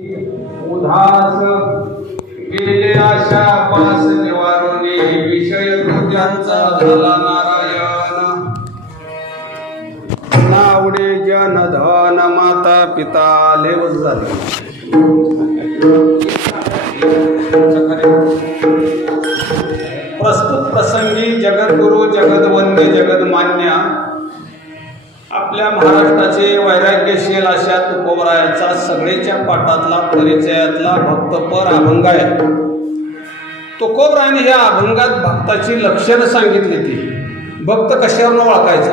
उदास गेले आशा पास निवारुनी विषय तुझ्यांचा झाला नारायण. नावडे जन धन माता पिता लेवच झाले. प्रस्तुत प्रसंगी जगद्गुरु जगदवंद्य जगदमान्य आपल्या महाराष्ट्राचे वैराग्यशील अशा तुकोबरायाचा सगळेच्या पाठातला परिचयातला भक्तपर अभंग आहे. तुकोबरायाने या अभंगात भक्ताची लक्षणं सांगितली. ती भक्त कशावरून ओळखायचा,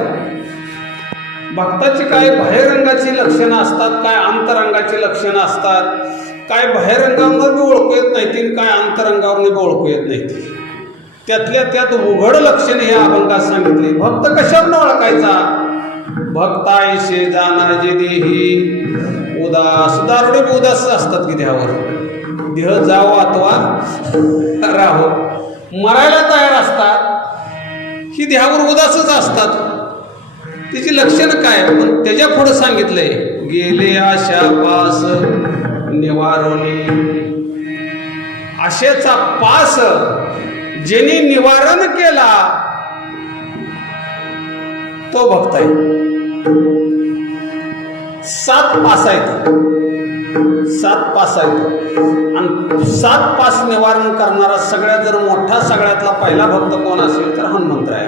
भक्ताची काय बाह्यरंगाची लक्षणं असतात, काय अंतरंगाची लक्षणं असतात, काय बाह्यरंगावर बी ओळखू येत नाही ती, काय अंतरंगावर बी ओळखू येत नाही ती. त्यातल्या त्यात उघड लक्षणे या अभंगात सांगितली. भक्त कशावरून ओळखायचा, भक्तायशे जाना जे देही उदास. दारुडे उदास असतात की देहावर, देह जावो अथवा राहो, मरायला तयार असतात ही देहावर उदासच असतात. तिची लक्षणं काय, पण त्याच्या पुढे सांगितलंय गेले आशा पास निवारोनी. आशेचा पास ज्यांनी निवारण केला तो भक्त आहे. 7 पास आहेत, 7 पास आहेत आणि 7 पास निवारण करणारा सगळ्यात जर मोठा सगळ्यातला पहिला भक्त कोण असेल तर हनुमंतराय.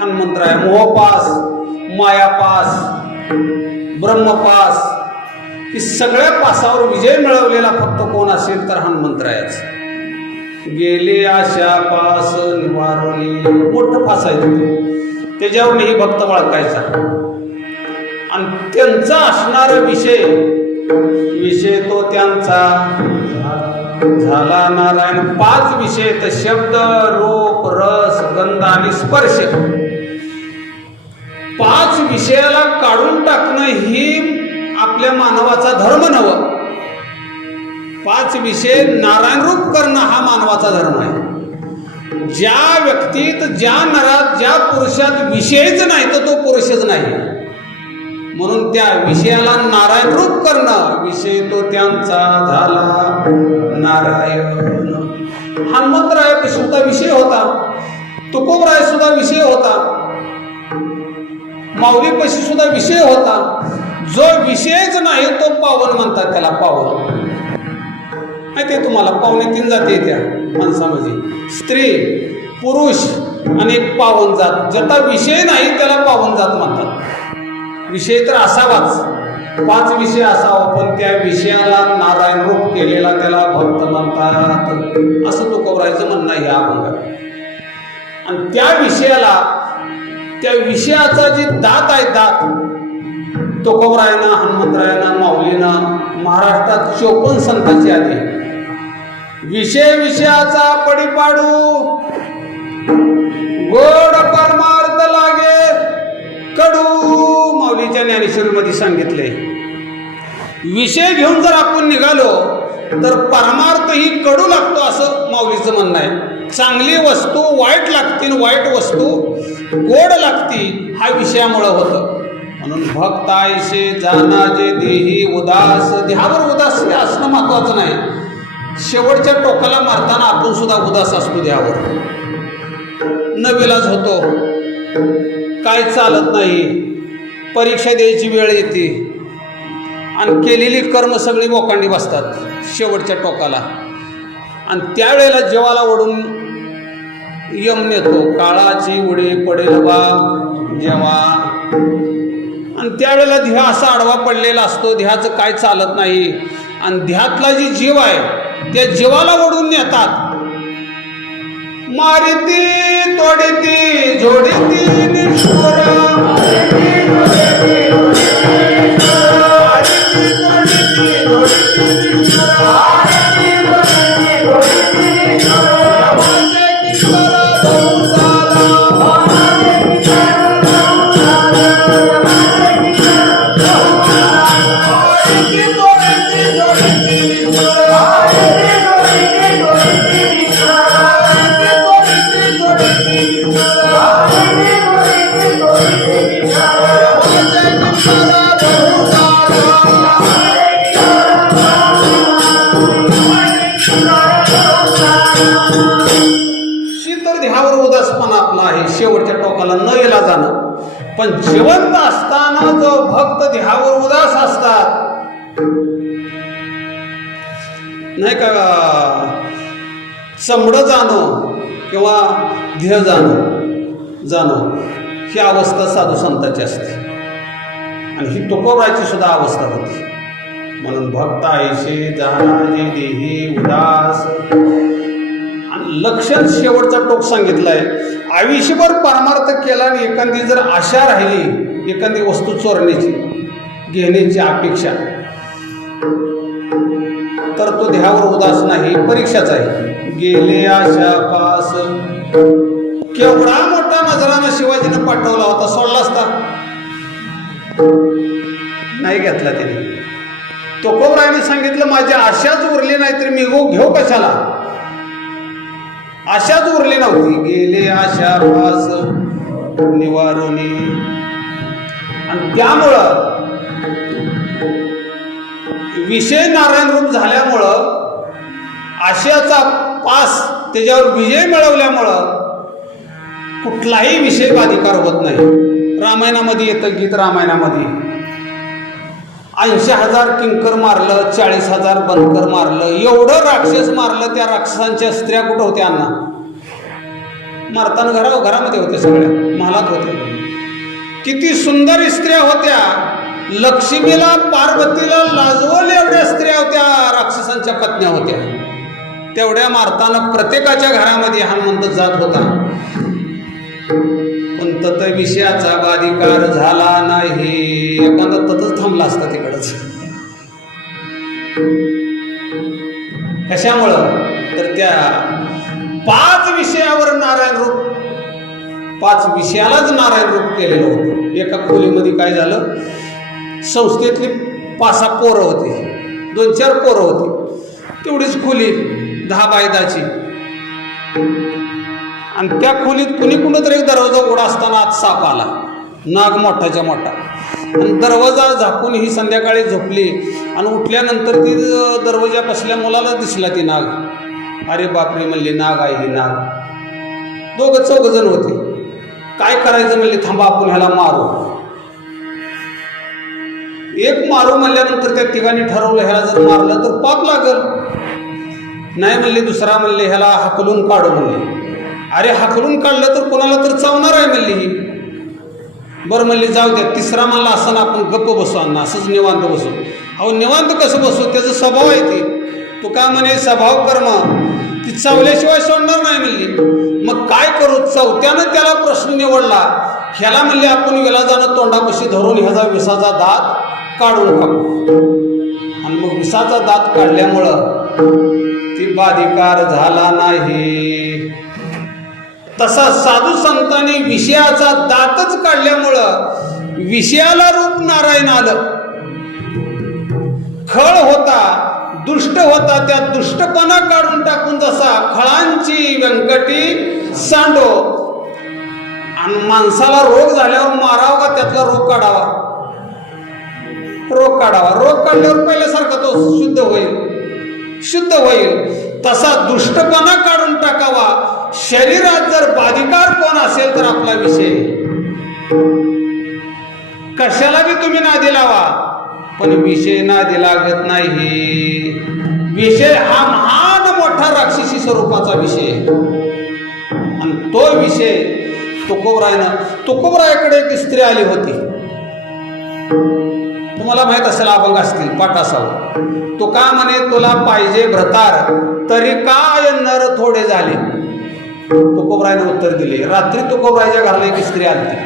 हनुमंतराय मोहपास, मायापास, ब्रह्मपास ही सगळ्या पासावर विजय मिळवलेला फक्त कोण असेल तर हनुमंतरायच. गेले आशा पास निवारोनी मोठं पास आहे, त्याच्यावर ही भक्त ओळखायचा. आणि त्यांचा असणारा विषय तो त्यांचा झाला नारायण. 5 विषय तर शब्द, रूप, रस, गंध आणि स्पर्श. 5 विषयाला काढून टाकणं ही आपल्या मानवाचा धर्म नव्ह. 5 विषय नारायण रूप करणं हा मानवाचा धर्म आहे. ज्या व्यक्तीत, ज्या नरात, ज्या पुरुषात विषयच नाही तर तो पुरुषच नाही. म्हणून त्या विषयाला नारायण रूप करणं, विषय तो त्यांचा झाला नारायण. हनुमंतराय सुद्धा विषय होता, तुकोबराय सुद्धा विषय होता, माऊलीपाशी सुद्धा विषय होता. जो विषयच नाही तो पावन म्हणतात त्याला. पावन माहिती आहे तुम्हाला, 2.25 जाती त्या माणसामध्ये, स्त्री, पुरुष आणि एक पावन जात. ज्याचा विषय नाही त्याला पावन जात म्हणतात. विषय तर असावाच, 5 विषय असावा, पण त्या विषयाला नारायण रूप केलेला त्याला भक्त म्हणतात, असं तुकोबरायचं म्हणणं आहे या अभंगात. आणि त्या विषयाला, त्या विषयाचा जी दात आहे, दात तुकोबरायानं, हनुमंतरायानं, माऊलीनं, महाराष्ट्रात 54 संतांची आधी विषयाचा पडीपाडू गोड परमार्थ लागे कडू. माऊलीच्या ज्ञानेश्वरीमध्ये सांगितले, विषय घेऊन जर आपण निघालो तर परमार्थ ही कडू लागतो असं माऊलीचं म्हणणं आहे. चांगली वस्तू वाईट लागतील, वाईट वस्तू गोड लागती, हा विषयामुळं होतं. म्हणून भक्तायशे जाना जे देही उदास. देहावर उदास असणं महत्वाचं नाही, शेवटच्या टोकाला मारताना आपण सुद्धा उदास असतो देहावर. नविलाज होतो, काय चालत नाही, परीक्षा द्यायची वेळ येते आणि केलेली कर्म सगळी मोकांडी बसतात शेवटच्या टोकाला. आणि त्यावेळेला जेवाला ओढून यम नेतो, काळाची उडी पडेल बा जेव्हा. आणि त्यावेळेला ध्येय असा आडवा पडलेला असतो, ध्येयाचं काय चालत नाही. आणि ध्येयातला जी जीव आहे त्या जीवाला ओढून नेतात. मारिती तोडीती झोडीती निष्ठुरा, त्याला न येला जाणं. पण जिवंत असताना जो भक्त देहावर उदास असतात, नाही का, चमडं जाणं किंवा देह जाणं ही अवस्था साधू संतांची असते. आणि ही तुकोबाची सुद्धा अवस्था होती. म्हणून भक्त ऐसे जाणाजे देही उदास. आणि लक्षण शेवटचा टोक सांगितलाय, आयुष्यभर परमार्थ केला आणि एखादी जर आशा राहिली, एखादी वस्तू चोरण्याची घेण्याची अपेक्षा, तर तो देहावर उदास नाही, परीक्षाच आहे. गेले आशा पास. केवढा मोठा नजरानं शिवाजीनं पाठवला होता, सोडला असता? नाही घेतला त्याने. तुकोबरायाने सांगितलं, माझी आशाच उरली नाही तर मी घेऊ कशाला? आशाच उरली नव्हती. गेले आशा पास निवारणी. आणि त्यामुळं विषय नारायण रूप झाल्यामुळं, आशयाचा पास त्याच्यावर विजय मिळवल्यामुळं कुठलाही विषय बाधिकार होत नाही. रामायणामध्ये येतं गीत, रामायणामध्ये 80,000 किंकर मारलं, 40,000 बनकर मारलं, एवढं राक्षस मारलं. त्या राक्षसांच्या स्त्रिया कुठं होत्या? अण्णा मारताना घरामध्ये होते, सगळ्या महालात होते. किती सुंदर स्त्रिया होत्या. लक्ष्मीला, पार्वतीला लाजवल एवढ्या स्त्रिया होत्या, राक्षसांच्या पत्न्या होत्या. तेवढ्या मारताना प्रत्येकाच्या घरामध्ये हनुमंत जात होता. पण तत विषयाचा बाधिकार झाला नाही. एखादा ततच थांबला असता तिकडच. कशामुळं? तर त्या 5 विषयावर नारायण रूप, 5 विषयालाच नारायण रूप केलेलं होतं. एका खोलीमध्ये काय झालं, संस्थेतली 5-6 पोरं होती, 2-4 पोरं होती. तेवढीच खोली 10 बाय 10ची. आणि त्या खोलीत कुणीतरी एक दरवाजा उघडा असताना आत साप आला, नाग मोठाच्या मोठा. आणि दरवाजा झाकून ही संध्याकाळी झोपली. आणि उठल्यानंतर ती दरवाजा बसल्या मुलाला दिसला ती नाग. अरे बापरे म्हणली, नाग आहे ही नाग. 2-4 जण होते. काय करायचं म्हणले, थांबा आपण ह्याला मारू. एक मारू म्हणल्यानंतर त्या तिघांनी ठरवलं, ह्याला जर मारलं तर पाप लागल. नाही म्हणले. दुसरा म्हणले, ह्याला हाकलून काढू म्हणले. अरे हाकलून काढलं तर कोणाला तर चावणार आहे म्हणली ही. बरं म्हणले, जाऊ द्या. तिसरा म्हणला, असं ना आपण गप्प बसू, अण्णा असंच निवांत बसू. अहो निवांत कसं बसू, त्याचा स्वभाव आहे ते. तू का म्हणे स्वभाव कर्म, ती चावल्याशिवाय सोडणार नाही म्हणली. मग काय करू? चौथ्यानं त्याला प्रश्न निवडला. ह्याला म्हणले, आपण वेला जाणं तोंडापाशी धरून ह्याचा विसाचा दात काढून टाकू. आणि मग विसाचा दात काढल्यामुळं ती बाधिकार झाला नाही. तसा साधू संतांनी विषयाचा दातच काढल्यामुळं विषयाला रूप नारायण आलं. खळ होता, दुष्ट होता, त्या दुष्टपणा काढून टाकून जसा खळांची व्यंकटी सांडो. आणि माणसाला रोग झाल्यावर मारावा का त्यातला रोग काढावा? रोग काढावा. रोग काढल्यावर पहिल्यासारखा तो शुद्ध होईल. तसा दुष्टपणा काढून टाकावा. शरीरात जर बाधिकार कोण असेल तर आपला विषय. कशाला बी तुम्ही नादी लावा, पण विषय नादी लागत नाही. विषय हा महान मोठा राक्षसी स्वरूपाचा विषय. आणि तो विषय तुकोबरायाकडे एक स्त्री आली होती. तुम्हाला माहित असेल, अभंग असतील, पाठ असावं. तो का म्हणे, तुला पाहिजे भ्रतार तरी काय नर थोडे झाले. तुकोबरायाने उत्तर दिले. रात्री तुकोबरायाच्या घराला एक स्त्री आली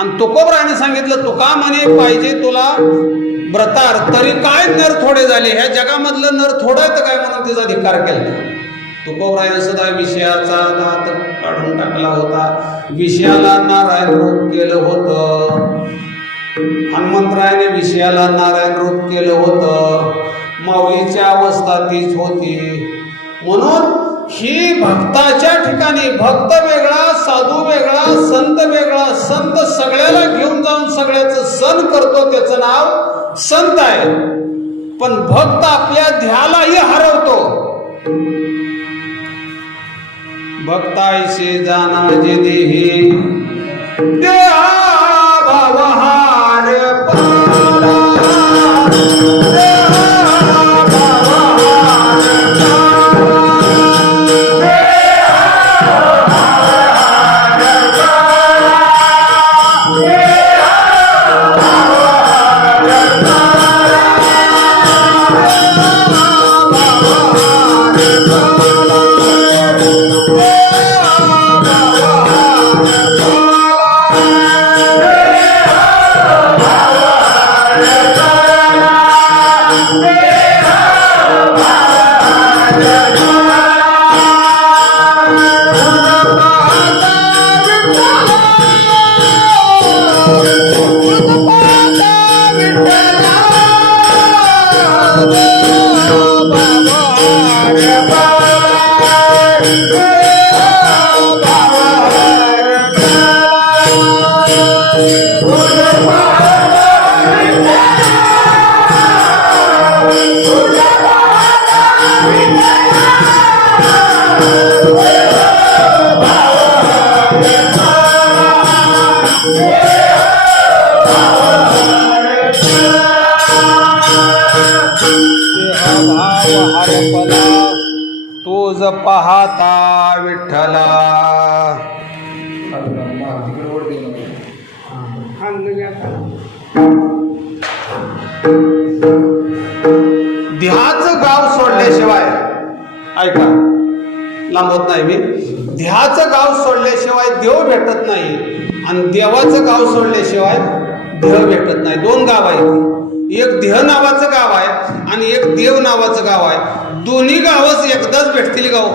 आणि तुकोबरायाने सांगितलं, तू का म्हणे पाहिजे तुला भ्रतार तरी काय नर थोडे झाले. ह्या जगामधलं नर थोडं आहे तर काय म्हणून तिचा धिक्कार केला. तुकोबरायाने सुद्धा विषयाचा दात काढून टाकला होता. विषयाला नारायण रूप केलं होतं. हनुमंतरायाने विषयाला नारायण रूप केलं होतं. माऊलीची अवस्था तीच होती. म्हणून ही भक्ताच्या ठिकाणी भक्त वेगळा, साधू वेगळा, संत वेगळा. संत सगळ्याला घेऊन जाऊन सगळ्याचं सण करतो, त्याचं नाव संत आहे. पण भक्त आपल्या ध्यालाही हरवतो. भक्तायसे जाना जे देही देहा भावहार पाला, देहा भावहार तुझ पाहता विठ्ठला. ध्याचं गाव सोडल्याशिवाय, ऐका लांबत नाही मी, ध्याचं गाव सोडल्याशिवाय देव भेटत नाही आणि देवाचं गाव सोडल्याशिवाय देव भेटत नाही. दोन गाव आहेत, एक देह नावाचं गाव आहे आणि एक देव नावाचं गाव आहे. दोन्ही गावच एकदाच भेटतील गाव.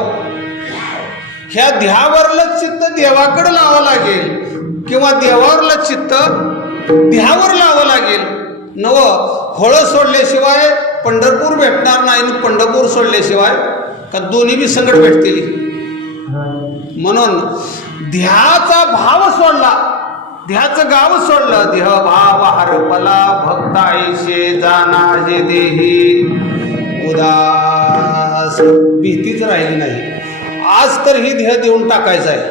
ह्या ध्यावरलं चित्त देवाकडे लावावं लागेल किंवा देवावरलं चित्त ध्यावर लावावं लागेल. नव होळं सोडल्याशिवाय पंढरपूर भेटणार नाही आणि पंढरपूर सोडल्याशिवाय का दोन्ही बी संकट भेटतील. म्हणून ध्याचा भाव सोडला, ध्याचं गाव सोडलं, देह भाव हरपला भक्ताईशे जाना जे देही उदास. भीतीच राहिली नाही. आज तर ही देह देऊन टाकायचा आहे,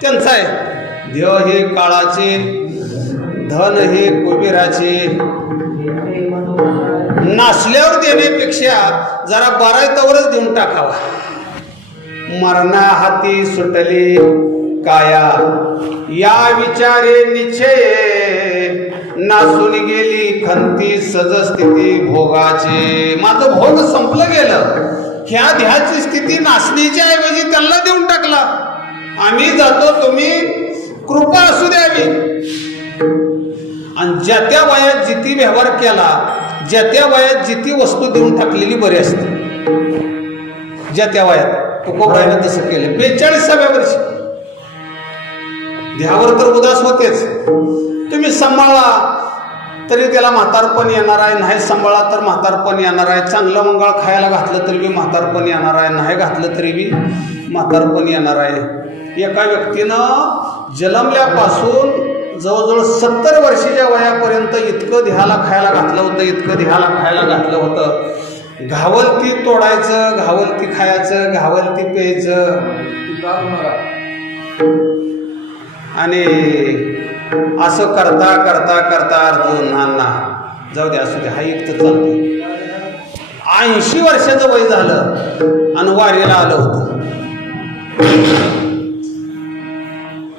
त्यांचा आहे. देह हे काळाचे, धन हे कुबेराचे. नासल्यावर देण्यापेक्षा जरा बरायतावरच देऊन टाकावा. मरणा हाती सुटले काया या विचारे निश्चय, नासून गेली खंती सजस्थिती भोगाचे. माझं भोग संपलं गेलं. ह्या ध्याची स्थिती नाचण्याच्या ऐवजी त्यांना देऊन टाकला. आम्ही जातो, तुम्ही कृपा असू द्यावी. आणि ज्या त्या वयात जिती व्यवहार केला, ज्या त्या वयात जिती वस्तू देऊन टाकलेली बरी असते. ज्या त्या वयात तुकोबाईनं तसं केलं. 42व्या वर्षी ध्यावर तर उदास होतेच. तुम्ही सांभाळा तरी त्याला म्हातारपण येणार आहे, नाही सांभाळा तर म्हातारपण येणार आहे. चांगलं मंगळ खायला घातलं तरी बी म्हातारपण येणार आहे, नाही घातलं तरी बी म्हातारपण येणार आहे. एका व्यक्तीनं जन्मल्यापासून जवळजवळ 70 वर्षाच्या वयापर्यंत इतकं ध्याला खायला घातलं होतं, इतकं ध्याला खायला घातलं होतं. घावल ती तोडायचं, घावल ती खायचं, घावल ती प्यायचं. आणि असं करता करता करता अर्जुन अण्णा जाऊ दे, असू दे, हा इतकं चालतं. 80 वर्षाचं वय झालं आणि वारीला आलं होतं.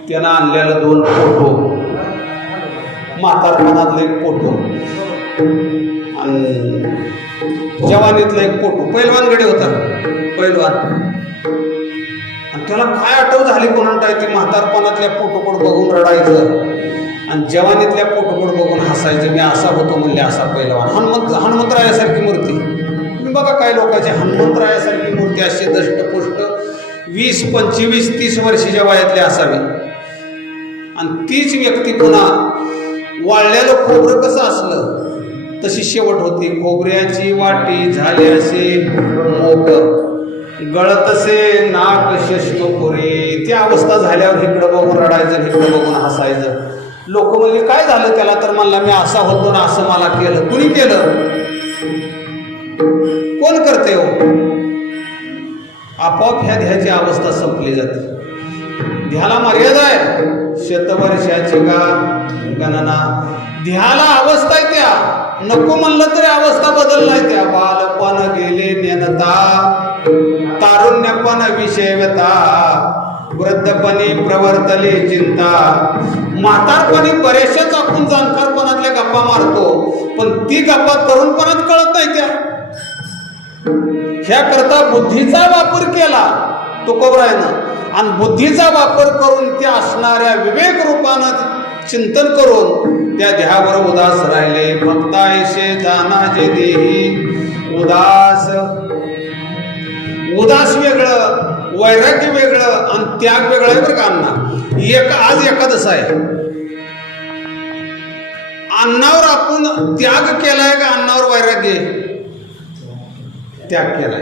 त्यानं आणलेलं 2 फोटो, म्हातारपणातलं एक फोटो आणि जवानीतला एक फोटो. पैलवानकडे होता, पैलवान. आणि त्याला काय आठव झाली कोणाला, ती म्हातारपणातल्या फोटोकडे बघून रडायचं आणि जवानीतल्या फोटोकडे बघून हसायचं. मी असा होतो म्हणले, असा पैलवान. हनुमंतरायासारखी मूर्ती. तुम्ही बघा काय लोकांची हनुमंतरायासारखी मूर्ती अशी दष्टपुष्ट 20, 25, 30 वर्षाच्या वयातली असावी. आणि तीच व्यक्ती पुन्हा वाळलेलं खोबरं कसं असलं तशी शेवट होती. खोबऱ्याची वाटी झाली असे मोठ, गळतसे नाक शष्टपुरी. ती अवस्था झाल्यावर इकडं बघून रडायचं, इकडं बघून हसायचं. लोक म्हणजे काय झालं त्याला, तर म्हणला मी असा होतो ना, असं मला केलं. कुणी केलं? कोण करते हो? आपोआप ह्या ध्याची अवस्था संपली जाते. ध्याला मर्यादा आहे. शतवर्षाची का गणना. ध्याला अवस्था आहे त्या, नको म्हणलं तरी अवस्था बदललाय त्या. बालपण गेले नेनता, तारुण्यपण विषयवता, वृद्धपणी प्रवर्तले चिंता. म्हातारपणी बरेचशाच आपण जाणकारपणातल्या गप्पा मारतो, पण ती गप्पा तरुणपणात कळत नाही त्या. ह्या करता बुद्धीचा वापर केला तुकोबरायानं, आणि बुद्धीचा वापर करून त्या असणाऱ्या विवेक रूपानं चिंतन करून त्या देहावर उदास राहिले. भक्तायशे जाना जे देही उदास. उदास वेगळं, वैराग्य वेगळं आणि त्याग वेगळं आहे बरं का अण्णा. आज एकादश आहे, अन्नावर आपण त्याग केलाय का अन्नावर वैराग्य त्याग केलाय.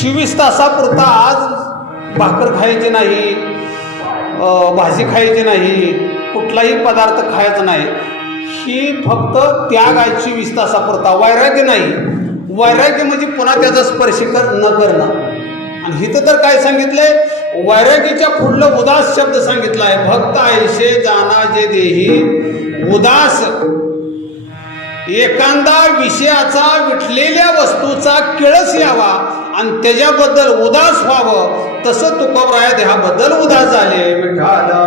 24 तासापुरता आज भाकर खायची नाही, भाजी खायची नाही, कुठलाही पदार्थ खायचा नाही, ही फक्त त्याग आहे 24 तासापुरता. वैराग्य नाही. वैराग्य म्हणजे पुन्हा त्याचा स्पर्श न करणं. आणि इथं तर काय सांगितलंय, वैराग्याच्या पुढलं उदास शब्द सांगितलाय. भक्त ऐशे जाना जे देही उदास. एखादा विषयाचा, विटलेल्या वस्तूचा किळस यावा आणि त्याच्याबद्दल उदास व्हावं, तसं तुकोबराया देहाबद्दल उदास झाले. विठाला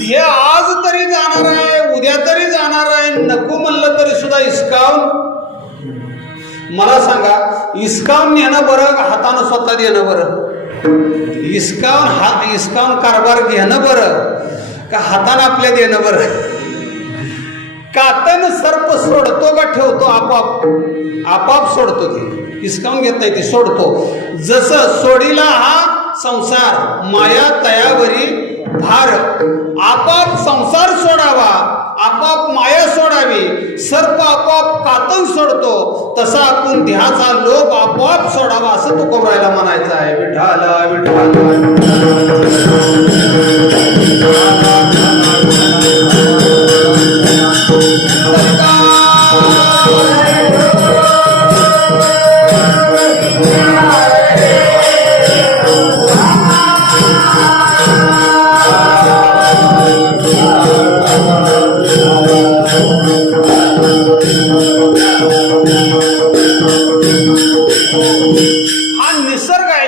हे आज तरी जाणार आहे, उद्या तरी जाणार आहे, नको म्हणलं तरी सुद्धा इस्कावून. मला सांगा, इस्कावून नेणं बरं का हातानं स्वतः देणं बरं? इस्कावून कारभार घेणं बरं का हातानं आपल्या देणं बरं? कातन सर्प सोडतो का ठेवतो? आपाप सोडतो. ते इस्कावून घेत नाही, ते सोडतो. जसं सोडीला हा संसार माया तयावरी भार. आपाप संसार सोडावा, आपाप माया सोडावी. सर्प आपोआप कातन सोडतो, तसा आपण देहाचा लोभ आपोआप सोडावा, असं तुकोबरायाला म्हणायचं आहे. विठाला विठाला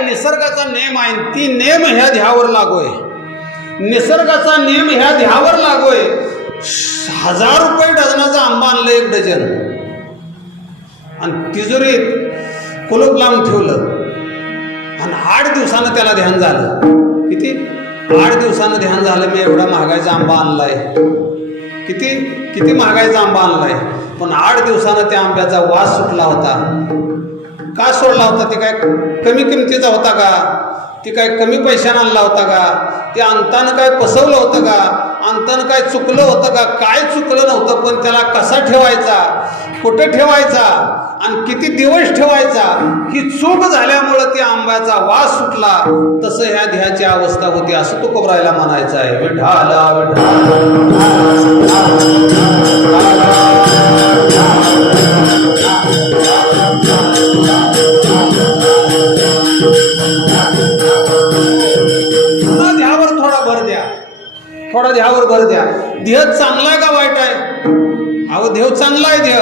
निसर्गाचा नेम आहे. ती नेम ह्या ध्यावर लागोय. निसर्गाचा नेम ह्या ध्यावर लागोय. 1000 रुपये डझनाचा आंबा आणलं 1 डझन आणि तिजोरीत कुलूप लावून ठेवलं आणि 8 दिवसानं त्याला ध्यान झालं. किती? 8 दिवसानं ध्यान झालं, मी एवढा महागाईचा आंबा आणलाय. किती महागाईचा आंबा आणलाय, पण 8 दिवसानं त्या आंब्याचा वास सुटला होता. का सोडला होता? ते काय कमी किमतीचा होता का? ते काय कमी पैशानं आणला होता का? ते अंतानं काय फसवलं होतं का? अंतानं काय चुकलं होतं का? काय चुकलं नव्हतं, पण त्याला कसा ठेवायचा, कुठे ठेवायचा आणि किती दिवस ठेवायचा, ही चूक झाल्यामुळं त्या आंब्याचा वास सुटला. तसं ह्या ध्याची अवस्था होती, असं तुकोबरायाला म्हणायचं आहे. विठाला थोडा देहावर भर द्या. देह चांगला आहे का वाईट आहे? अहो, देह चांगला आहे. देह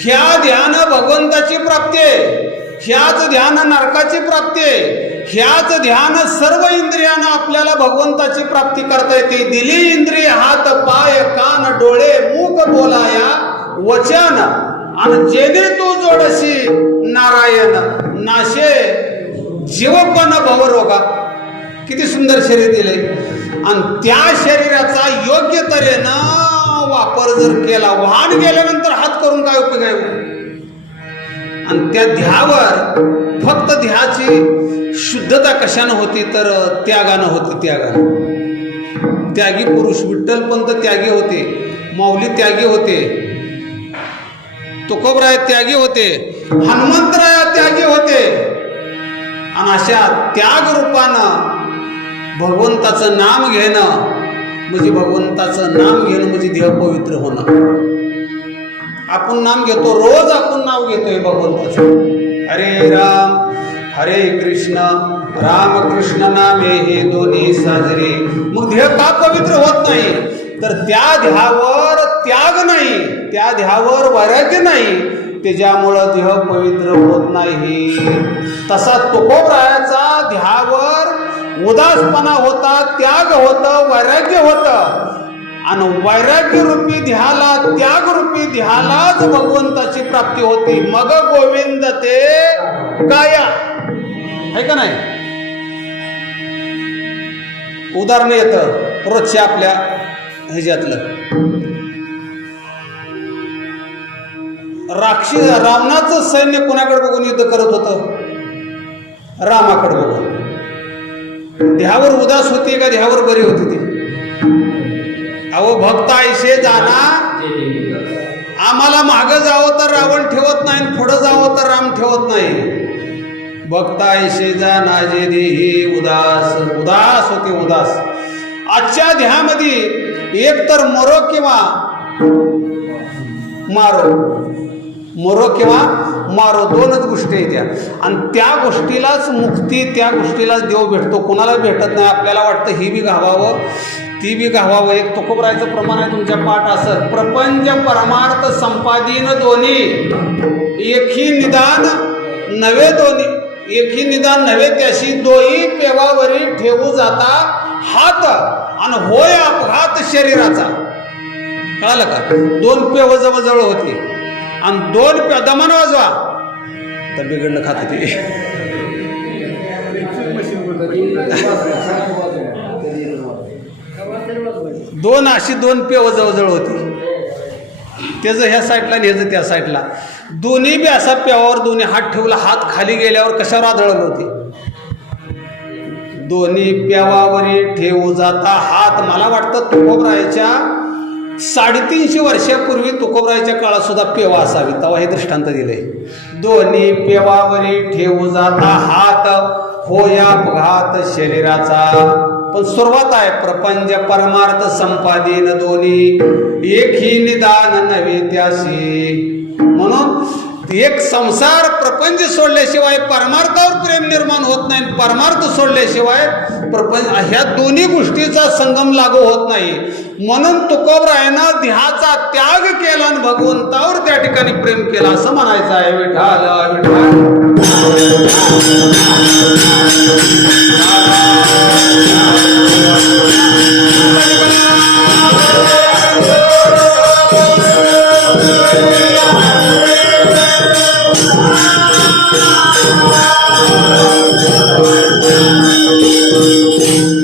ह्या ध्यान भगवंताची प्राप्ती आहे. ह्याच ध्यान नरकाची प्राप्ती आहे. ह्याच ध्यान सर्व इंद्रियानं आपल्याला भगवंताची प्राप्ती करता येते. दिली इंद्रिय हात पाय कान डोळे मूक बोलाया वचन, आणि जेणे तू जोडशी नारायण नाशे जीवपण भवरोगा. किती सुंदर शरीर दिले, आणि त्या शरीराचा योग्य तऱ्हेनं वापर जर केला, वाहन गेल्यानंतर हात करून काय उपयोग आहे? आणि त्या ध्यावर फक्त ध्याची शुद्धता कशानं होती तर त्यागानं होती. त्यागानं. त्यागी पुरुष विठ्ठलपंत त्यागी होते, माऊली त्यागी होते, तुकोबराय त्यागी होते, हनुमंतराय त्यागी होते. आणि अशा त्याग रूपानं भगवंताचं नाम घेणं म्हणजे भगवंताचं नाम घेणं म्हणजे देह पवित्र होणं. आपण नाम घेतो, रोज आपण नाव घेतोय भगवंताचं. हरे राम हरे कृष्ण राम कृष्ण नामे हे दोन्ही साजरे. मग देह का पवित्र होत नाही? तर त्या देहावर त्याग नाही, त्या देहावर वैराग्य नाही, त्याच्यामुळं देह पवित्र होत नाही. तसा तुकोबरायाचा देहावर उदासपणा होता, त्याग होतं, वैराग्य होतं. आणि वैराग्य रूपी देहाला, त्याग रूपी देहालाच भगवंताची प्राप्ती होती. मग गोविंद ते काया, आहे का नाही? उदाहरण येतं रोजच्या आपल्या ह्याच्यातलं. रावणाचं सैन्य कोणाकडे बघून युद्ध करत होतं? रामाकडे बघून. देहावर उदास होती का देहावर बरी होती ती? अहो भक्त ऐसे जाना, आम्हाला मागं जावं तर रावण ठेवत नाही, पुढं जावं तर राम ठेवत नाही. भक्त ऐसे जाना जे देही उदास, उदास होते उदास. आजच्या देहामध्ये एक तर मरो किंवा मारो, मरो किंवा मारो, दोनच गोष्टी आहेत त्या. आणि त्या गोष्टीलाच मुक्ती, त्या गोष्टीलाच देव भेटतो, कोणाला भेटत नाही. आपल्याला वाटतं ही बी घावावं ती बी घावावं. एक तुकोबरायचं प्रमाण आहे तुमच्या पाठ असत. प्रपंच परमार्थ संपादीन दोन्ही, एकही निदान नव्हे दोन्ही, एकही निदान नव्हे त्याशी दोही पेवावरी ठेवू जाता हात, आणि होय अपघात शरीराचा. कळालं का? दोन पेव जवळजवळ होती आणि दोन पेव दमान वाजवा तर बिघडलं खात ते. दोन अशी दोन पेव जवळजवळ होती, त्याचं ह्या साईडला आणि ह्याचं त्या साईडला. दोन्ही बी असा पेवावर दोन्ही हात ठेवला, हात खाली गेल्यावर कशावर आदळलं होती? दोन्ही पेवावरी ठेवू जाता हात. मला वाटतं तुकोबरायाच्या 350 वर्षापूर्वी तुकोबरायाच्या काळात सुद्धा पेवा असावी, तेव्हा हे दृष्टांत दिले. दोन्ही पेवावरी ठेवू जाता हात, होया अपघात शरीराचा. पण सुरुवात आहे प्रपंच परमार्थ संपादीन दोन्ही, एकही निदान नव्हे त्याशी. म्हणून एक संसार प्रपंच सोडल्याशिवाय परमार्थावर प्रेम निर्माण होत नाही, परमार्थ सोडल्याशिवाय प्रपंच, ह्या दोन्ही गोष्टीचा संगम लागू होत नाही. म्हणून तुकोबरायानं देहाचा त्याग केला आणि भगवंतावर त्या ठिकाणी प्रेम केला असं म्हणायचं आहे. विठाल विठाल.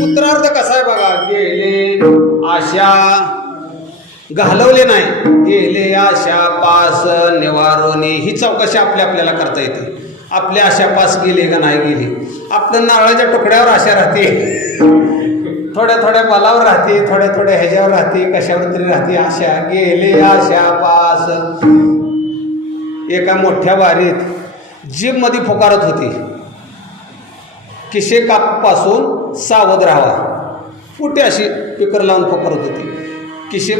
उत्तरार्ध कसा आहे बघा. गेले आशा घालवले नाही, गेले आशा पास निवारोनी. ही चौकशी आपल्याला करता येते. आपल्या आशा पास गेली का नाही गेली? आपल्या नारळाच्या तुकड्यावर आशा राहते, थोड्या थोड्या बलावर राहते, थोड्या थोड्या ह्याच्यावर राहते, कशावर तरी राहते आशा. गेले आशा पास. एका मोठ्या वारीत जीभ मध्ये फुकारत होती, किशे कापासून सावध राहावा. फुटे अशी पिकर लावून फुकारत होती, किशे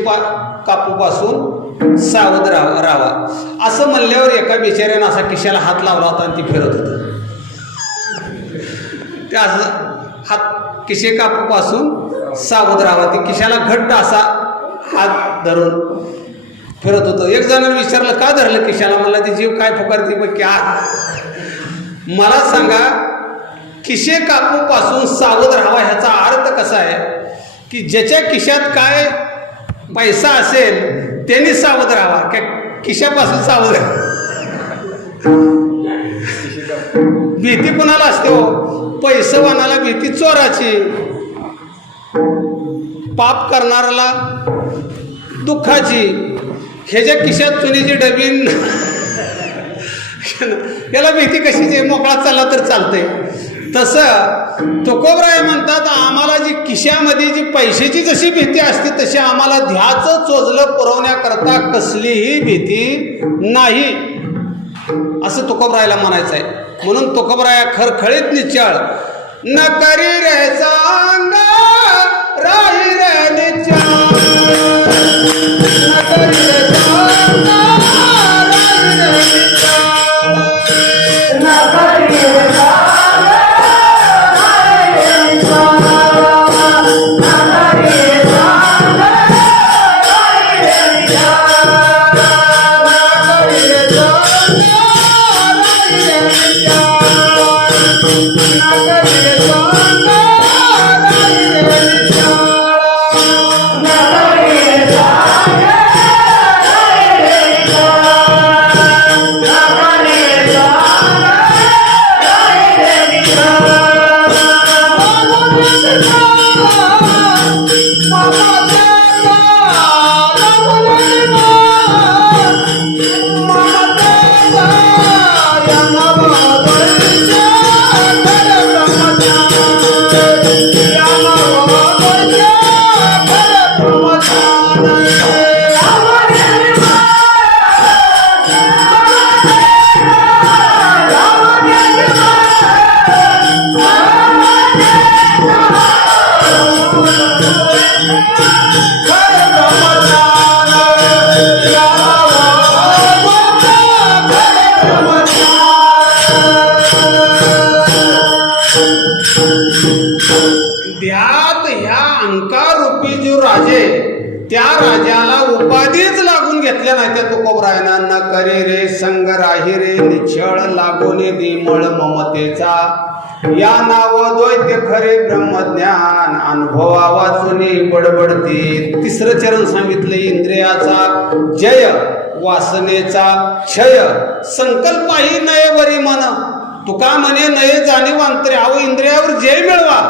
कापूपासून सावध राहावा. असं म्हणल्यावर एका बिचाऱ्यानं असा किशाला हात लावला होता आणि ती फिरत होतं. ते असं हात किशे कापूपासून सावध राहावा, ती किशाला घट्ट असा हात धरून फिरत होतं. एक जणांनी विचारलं का धरलं किशाला? म्हणला ती जीव काय फुकारते मग क्या? मला सांगा, किशे कापूपासून सावध राहावा ह्याचा अर्थ कसा आहे की ज्याच्या खिशात काय पैसा असेल त्यांनी सावध राहावा, काय खिशापासून सावध राहावा. भीती कोणाला असते हो? पैसेवानाला भीती चोराची, पाप करणाऱ्याला दुःखाची. ह्याच्या खिशात चुनीची डबीन याला भीती कशीची? मोकळा चालला तर चालतंय. तसं तुकोबराय म्हणतात, आम्हाला जी खिशामध्ये जी पैशाची जशी भीती असते तशी आम्हाला ध्याचं चोजलं पुरवण्याकरता कसलीही भीती नाही, असं तुकोबरायला म्हणायचं आहे. म्हणून तुकोबराया खरखळीत निश्चळ न करी रे सांग राही रे निचार न करी रे सांग राही रे निचार न करी रे सांग राही रे निचार न करी रे सांग राही रे निचार न करी रे सांग राही रे द्यात ह्या अंकारूपी जो राजे त्या राजाला उपाधीच लागून घेतल्या नाही त्या तुकोबरायना न करे रे संग राही रे निश्चळ लागोने दिमळ ममतेचा या नाव द्वैत खरे ब्रह्मज्ञान अनुभवा वाचुनी बडबडती. तिसरं चरण सांगितलं इंद्रियाचा जय वासनेचा क्षय संकल्पाही नये वरी मन तुका म्हणे नये जाणीव अंतरे. अहो इंद्रियावर जय मिळवा,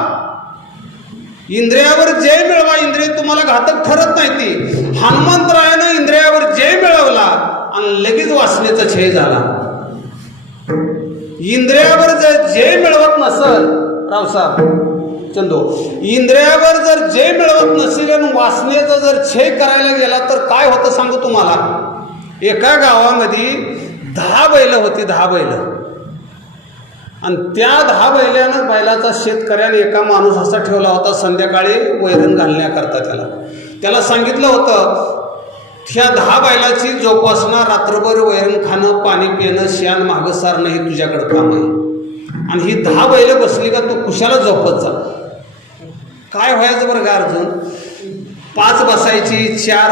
इंद्रियावर जय मिळवा. इंद्रिय तुम्हाला घातक ठरत नाही. ती हनुमंतरायानं इंद्रियावर जय मिळवला आणि लगेच वासनेचा क्षय झाला. इंद्रियावर जर जय मिळवत नसल रावसाहेब चंदो, इंद्रियावर जर जय मिळवत नसेल आणि वासनेचा जर क्षय करायला गेला तर काय होतं सांगू तुम्हाला. एका गावामध्ये 10 बैल होती, 10 बैल. आणि त्या 10 बैलानं बैलाचा शेतकऱ्याने एका माणूस असा ठेवला होता संध्याकाळी वैरण घालण्याकरता. त्याला सांगितलं होतं ह्या 10 बैलाची जोपासना रात्रभर वैरण खाणं पाणी पिणं शान मागं सारणं हे तुझ्याकडं काम आहे. आणि ही 10 बैल बसली का तू कुशाला झोपत जा. काय व्हायचं बरं का अर्जुन, 5 बसायची, 4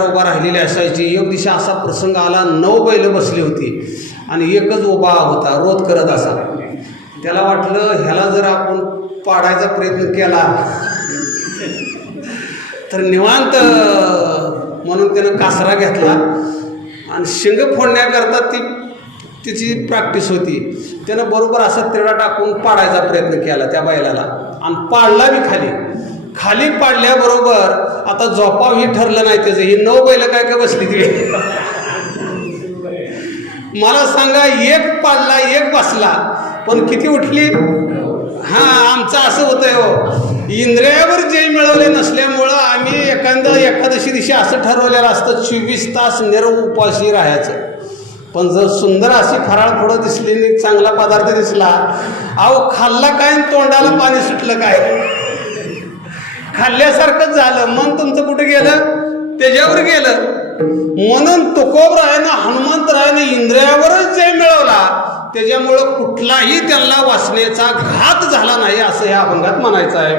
उभा राहिलेली असायची. एक दिवशी असा प्रसंग आला 9 बैल बसली होती आणि एकच उभा होता रोध करत असा. त्याला वाटलं ह्याला जर आपण पाडायचा प्रयत्न केला तर निवांत, म्हणून त्यानं कासरा घेतला आणि शिंग फोडण्याकरता तिची प्रॅक्टिस होती. त्यानं बरोबर असा तिरडा टाकून पाडायचा प्रयत्न केला त्या बैलाला आणि पाडला बी खाली पाडल्याबरोबर आता झोपाव ही ठरलं नाही त्याचं. ही 9 बैल काय काय बसली ती. मला सांगा, एक पाडला एक बसला पण किती उठली. आमचं असं होतंय हो, इंद्रियावर जय मिळवले नसल्यामुळं आम्ही एकादशी दिवशी असं ठरवलेलं असतं 24 तास उपाशी राहायचं. पण जर सुंदर अशी फराळ पुढं दिसली आणि चांगला पदार्थ दिसला, अहो खाल्ला काय तोंडाला पाणी सुटलं काय, खाल्ल्यासारखंच झालं. मन तुमचं कुठे गेलं, त्याच्यावर गेलं. म्हणून तुकोबरायानं हनुमंतरायानं इंद्रियावरच जय मिळवला. त्याच्यामुळं कुठलाही त्यांना वासनेचा घात झाला नाही असं या अभंगात म्हणायचं आहे.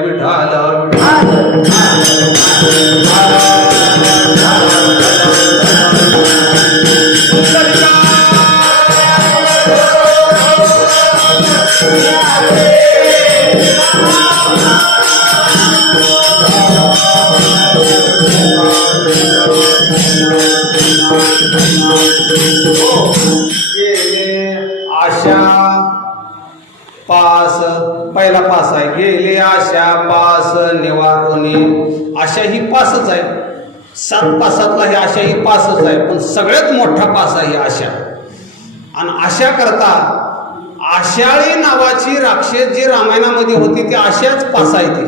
आशा पास, पहिला पास आहे. गेले आशा पास निवारोनी. आशा ही पासच आहे, 7 पासातला ही आशा ही पासच आहे. पण सगळ्यात मोठा पास आहे आशा. आणि आशा करता आशाळी नावाची राक्षस जी रामायणामध्ये होती ती आशाच पास आहे. ती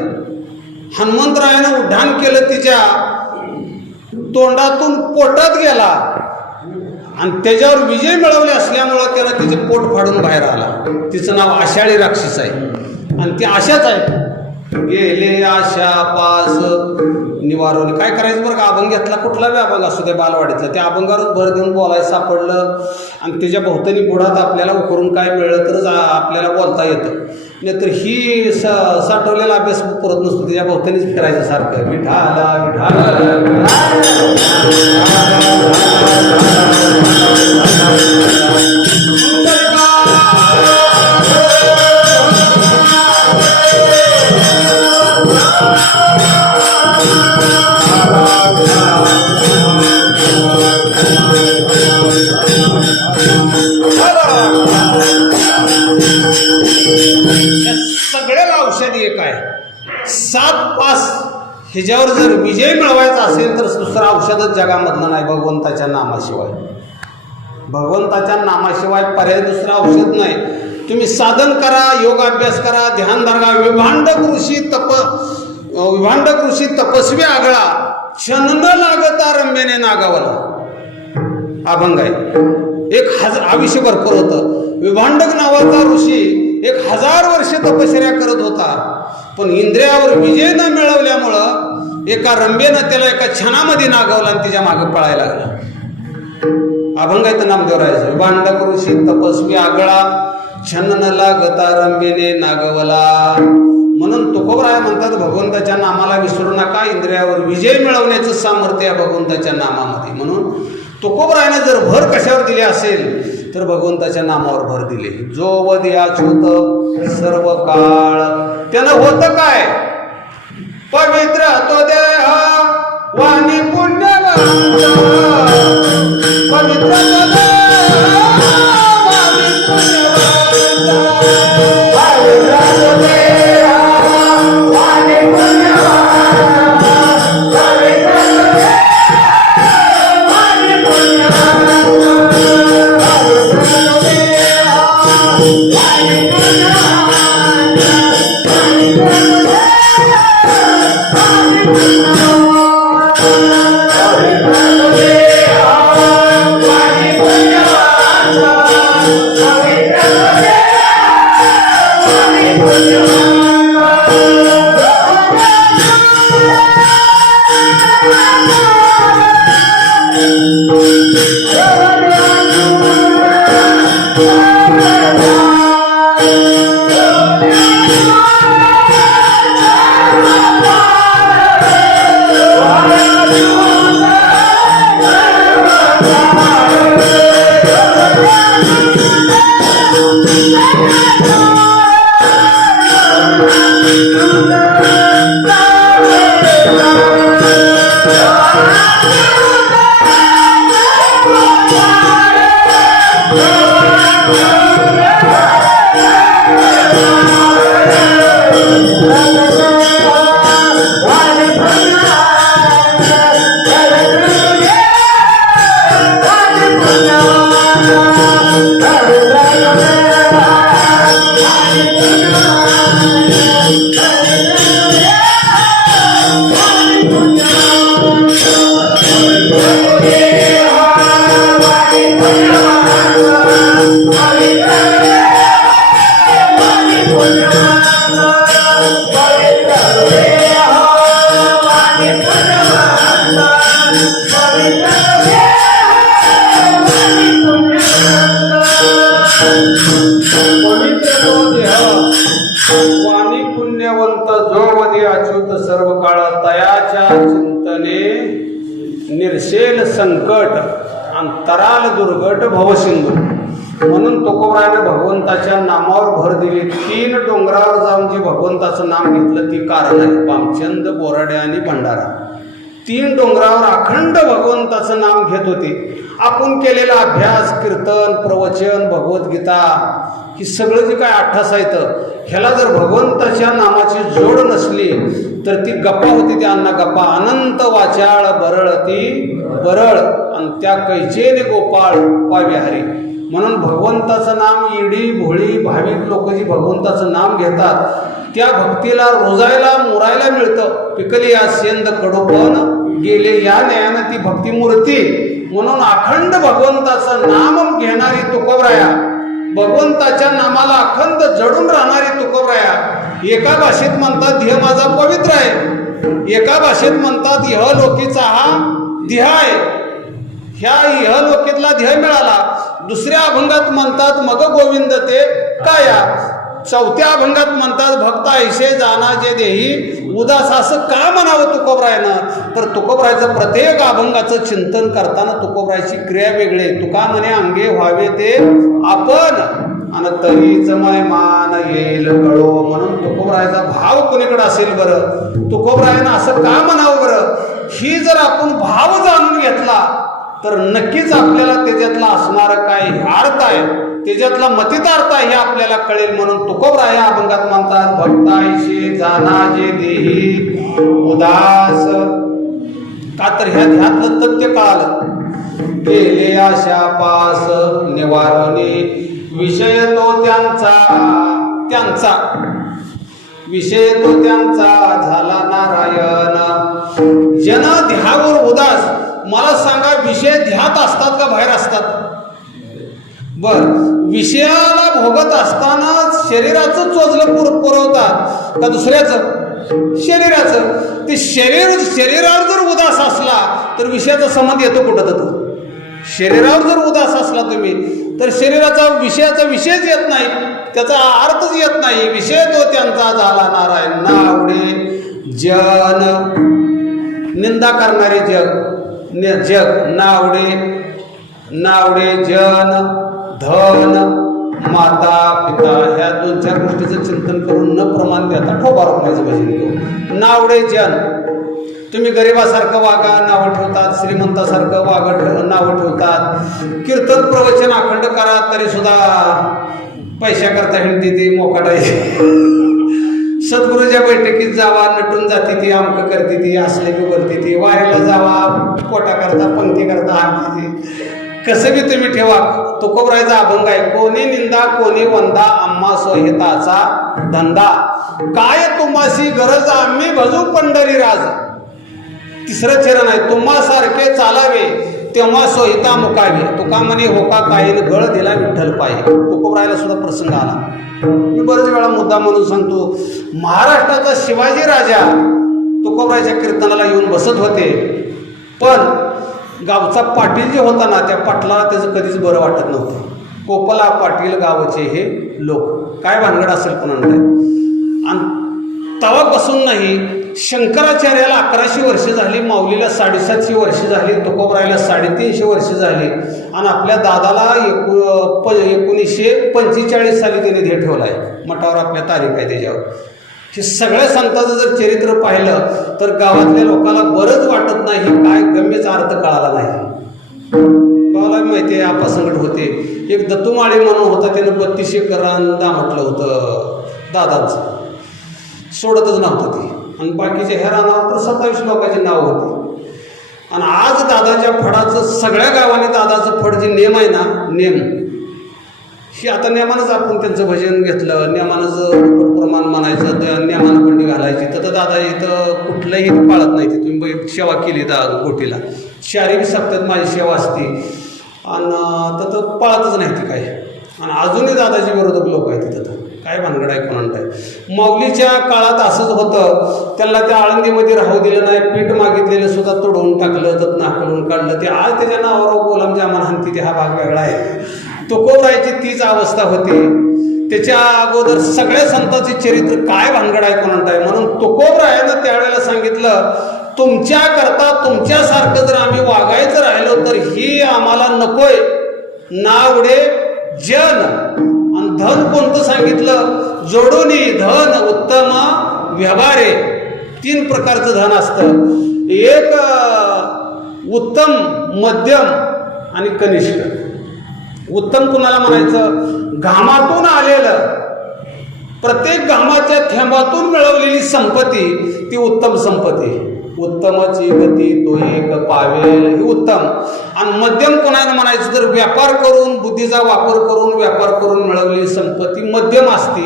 हनुमंतरायानं उड्डाण केलं, तिच्या तोंडातून पोटात गेला आणि त्याच्यावर विजय मिळवले असल्यामुळं त्यानं तिचे पोट फाडून बाहेर आला. तिचं नाव आषाढी राक्षस आहे आणि ती आशाच आहे. गेले आशा पास निवारवले. काय करायचं बरं का, अभंग घेतला कुठला बी अभंग असू दे बालवाडीतला, त्या अभंगावरच भर देऊन बोलायला सापडलं आणि त्याच्या भोवतानी बुडात आपल्याला उकरून काय मिळलं तरच आपल्याला बोलता येतं. नाहीतर ही साठवलेला अभ्यास परत नसतो, त्याच्या भोवतानीच फिरायचं सारखं विठाला विठाला. सगळ्याला औषधी एक आहे. 7 पास ह्याच्यावर जर विजय मिळवायचा असेल तर दुसरं औषधच जगामधलं नाही भगवंताच्या नामाशिवाय. भगवंताच्या नामाशिवाय पर्याय दुसरं औषध नाही. तुम्ही साधन करा, योगाभ्यास करा, ध्यान धरा. विभांड कृषी तपस्वी आगळा, क्षण न लागता रम्याने नागावला. अभंग आहे. आयुष्य भरपूर होतं. विभांडक नावाचा ऋषी 1000 वर्ष तपश्चर्या करत होता, पण इंद्रियावर विजय न मिळवल्यामुळं एका रंभेनं त्याला एका क्षणामध्ये नागवला आणि तिच्या मागे पळायला लागला. अभंगाचं नामदेवरायाचं. विभांडक ऋषी तपस्वी आगळा, क्षण न लागता रंभेने नागवला. म्हणून तुकोबराय म्हणतात भगवंताच्या नामाला विसरू नका. इंद्रियावर विजय मिळवण्याचं सामर्थ्य आहे भगवंताच्या नामामध्ये. म्हणून तुकोबरायाने जर भर कशावर दिली असेल तर भगवंताच्या नामावर भर दिले. जो वदी अच्युत सर्व काळ. त्यानं होतं काय, पवित्र तो देह वाणी पुण्यवंत. पवित्र तो देह वाणी पुण्यवंत. पवित्र तो देह वाणी पुण्यवंत. पवित्र तो देह वाणी पुण्यवंत. वाणी पुण्यवंत जो वदी अच्युत सर्व काळ. तयाच्या चिंतने निर्शेल संकट अंतराल दुर्गट भवसिंधू. म्हणून तुकोबरायाने भगवंताच्या नामावर भर दिली. 3 डोंगरावर जाऊन जे भगवंताचं नाम घेतलं ती कारण आहे. पामचंद, बोराडे आणि भंडारा. 3 डोंगरावर अखंड भगवंताचं नाम घेत होते. आपण केलेला अभ्यास, कीर्तन, प्रवचन, भगवद्गीता ही सगळं जे काय 8 साहित्य, ह्याला जर भगवंताच्या नामाची जोड नसली तर ती गप्पा होती. त्यांना गप्पा अनंत वाचाळ बरळ ती बरळ आणि त्या कैचेने गोपाळ पाविहारी. म्हणून भगवंताचं नाम ईडी भोळी भाविक लोक जी भगवंताचं नाम घेतात त्या भक्तीला रोजायला मुरायला मिळतं. पिकली या सेंद कडोपण गेले या न्यायानं ती भक्ती मूर्ती म्हणून अखंड भगवंताचं नाम घेणारी तुकोबराया, भगवंताच्या नामाला अखंड जडून राहणारी तुकोबराया. एका भाषेत म्हणतात ध्येय माझा पवित्र आहे, एका भाषेत म्हणतात इहलोकीचा हा ध्येय आहे, ह्या इहलोकीतला ध्येय मिळाला. दुसऱ्या अभंगात म्हणतात मग गोविंद ते काया. चौथ्या अभंगात म्हणतात भक्त ऐशे जाना जे देही उदास. असं का म्हणावं तुकोबरायानं? तर तुकोबरायचं प्रत्येक अभंगाचं चिंतन करताना तुकोबरायची क्रिया वेगळी. तुका म्हणे अंगे व्हावे ते आपण आणि तरीच मय मान येईल कळो. म्हणून तुकोबरायाचा भाव कोणीकडे असेल बरं? तुकोबरायानं असं का म्हणावं बरं? ही जर आपण भाव जाणून घेतला तर नक्कीच आपल्याला त्याच्यातला असणारं काय अर्थ आहे, त्याच्यातला मतितार्थ आहे हे आपल्याला कळेल. म्हणून तुकोबराय या अभंगात म्हणतात भक्ताईशे जाना जे देही उदास. का तर ह्या ध्यातलं तथ्य कळालं. केले आशा पास निवारणे विषय तो त्यांचा विषय तो त्यांचा झाला नारायण. जन ध्यावर उदास. मला सांगा विषय ध्यात असतात का बाहेर असतात? बर, विषयाला भोगत असताना शरीराचं चोचलं पुरवतात का दुसऱ्याचं? शरीराचं. ते शरीरावर जर उदास असला तर विषयाचा संबंध येतो कुठं? तर शरीरावर जर उदास असला तुम्ही तर शरीराचा विषयाचा विषयच येत नाही, त्याचा अर्थच येत नाही. विषय तो त्यांचा झाला नारायण. नावडे जन, निंदा करणारे जग नावडे जन धन माता पिता ह्या दोन चार गोष्टीचं चिंतन करून न प्रमाण देता ठोबा रोखण्याचं भजन घेऊ. नावडे जन, तुम्ही गरिबासारखं वागा नावं ठेवतात, श्रीमंतासारखं नावं ठेवतात. कीर्तन प्रवचन अखंड करा तरी सुद्धा पैशाकरता हिंडती ती मोकाटा. सद्गुरूच्या बैठकीत जावा नटून जाते ती, अमक करते ती, असले की बोलते ती. वारीला जावा पोटा करता पंक्ती करता आणते ती. कसं बी तुम्ही ठेवा. तुकोबरायचा अभंग आहे कोणी निंदा कोणी वंदा आम्हा सोहिताचा धंदा. काय तुम्हासी गरज आम्ही भजू पंढरीराज. तिसरं चरण आहे तुम्हासारखे चालावे तेव्हा सोहिता मुकावे. तुका म्हणे होका कायन गळ दिला विठ्ठल पाये. तुकोबरायला सुद्धा प्रसंग आला. मी बरेच वेळा मुद्दा म्हणून सांगतो. महाराष्ट्राचा शिवाजी राजा तुकोबरायच्या कीर्तनाला येऊन बसत होते, पण गावचा पाटील जे होता ना त्या पाटलाला त्याचं कधीच बरं वाटत नव्हतं. कोपला पाटील गावचे हे लोक, काय भानगड असेल कोणाला. आणि तवापासून नाही शंकराचार्याला 1100 वर्ष झाली, माऊलीला 750 वर्ष झाली, तुकोबरायला 350 वर्ष झाली आणि आपल्या दादाला 1945 साली त्याने ध्येय ठेवला आहे. मठावर आपल्या तारीख आहे त्याच्यावर. हे सगळ्या संतांचं जर चरित्र पाहिलं तर गावातल्या लोकांना बरंच वाटत नाही, काय गम्यचा अर्थ कळाला नाही. गावाला माहिती आहे आपासंकट होते. एक दत्तुमाळी म्हणून होता, त्यानं 32 एकर रानदा म्हटलं होतं दादांचं, सोडतच नव्हतं ते. आणि बाकीच्या ह्या रानावर तर 27 लोकांची नाव होती. आणि आज दादाच्या फडाचं सगळ्या गावाने दादाचं फड जे नेम आहे ना, नेम हे आता नेमानंच आपण त्यांचं भजन घेतलं, नेमानंच प्रमाण म्हणायचं, त्या नेमानं बंडी घालायची. तर दादा इथं कुठलंही पाळत नाही. ते तुम्ही सेवा केली गोटीला, शारीरिक सप्त्यात माझी सेवा असते आणि तर पाळतच नाही ती काय. आणि अजूनही दादाचे विरोधक लोक आहेत तिथं. काय भानगड आहे कोणाला आहे. माऊलीच्या काळात असंच होतं, त्यांना त्या आळंदीमध्ये राहू दिलं नाही. पीठ मागितलेलं सुद्धा तोडवून टाकलं, तर नाकलून काढलं. ते आज त्याच्या नावावर गोलामच्या हानती ते हा भाग वेगळा आहे. तुकोबरायची तीच अवस्था होती. त्याच्या अगोदर सगळ्या संतांचे चरित्र काय भानगड आहे कोणाला आहे. म्हणून तुकोबरायानं त्यावेळेला सांगितलं तुमच्याकरता तुमच्यासारखं जर आम्ही वागायचं राहिलो तर ही आम्हाला नकोय. नावडे जन आणि धन कोणतं सांगितलं? जोडोनी धन उत्तम व्यवहारे. 3 प्रकारचं धन असतं. एक उत्तम, मध्यम आणि कनिष्ठ. उत्तम कुणाला म्हणायचं? घामातून आलेलं, प्रत्येक घामाच्या थेंबातून मिळवलेली संपत्ती ती उत्तम संपत्ती. उत्तमची गती तो एक पावेल ही उत्तम. आणि मध्यम कोणाला म्हणायचं? तर व्यापार करून, बुद्धीचा वापर करून, व्यापार करून मिळवलेली संपत्ती मध्यम असते.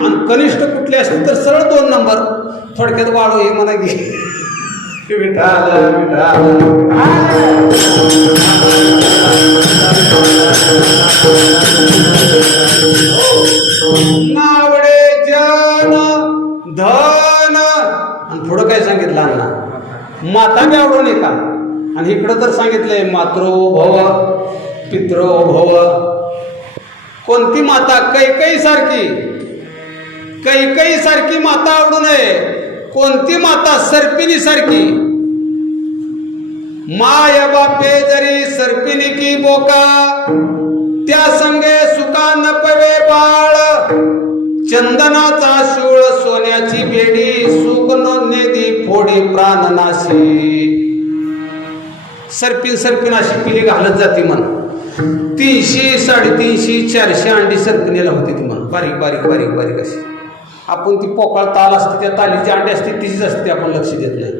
आणि कनिष्ठ कुठली असते? तर सरळ 2 नंबर, थोडक्यात वाळू ही म्हणा की विठाल विठाल नावडे जन धन आणि पुढं काय सांगितलं अण्णा माता बी आवडून आहे का आणि इकडं तर सांगितलंय मातृ भव पितृ भव कोणती माता कैकई सारखी माता आवडू नये कोणती माता सर्पिनी सारखी माय बापे जरी सर्पिनी की बोका त्या संगे सुका नपवे बाळ चंदनाचा शूळ सोन्याची बेडी सुख नेदी फोडी प्राणनाशी सर्पिन अशी पिली घालत जाते म्हण 300 350 400 अंडी सर्पिनीला होती ती म्हण बारीक अशी आपण ती पोकळ ताल असते त्या तालीची अंडी असते तिचीच असते आपण लक्ष देत नाही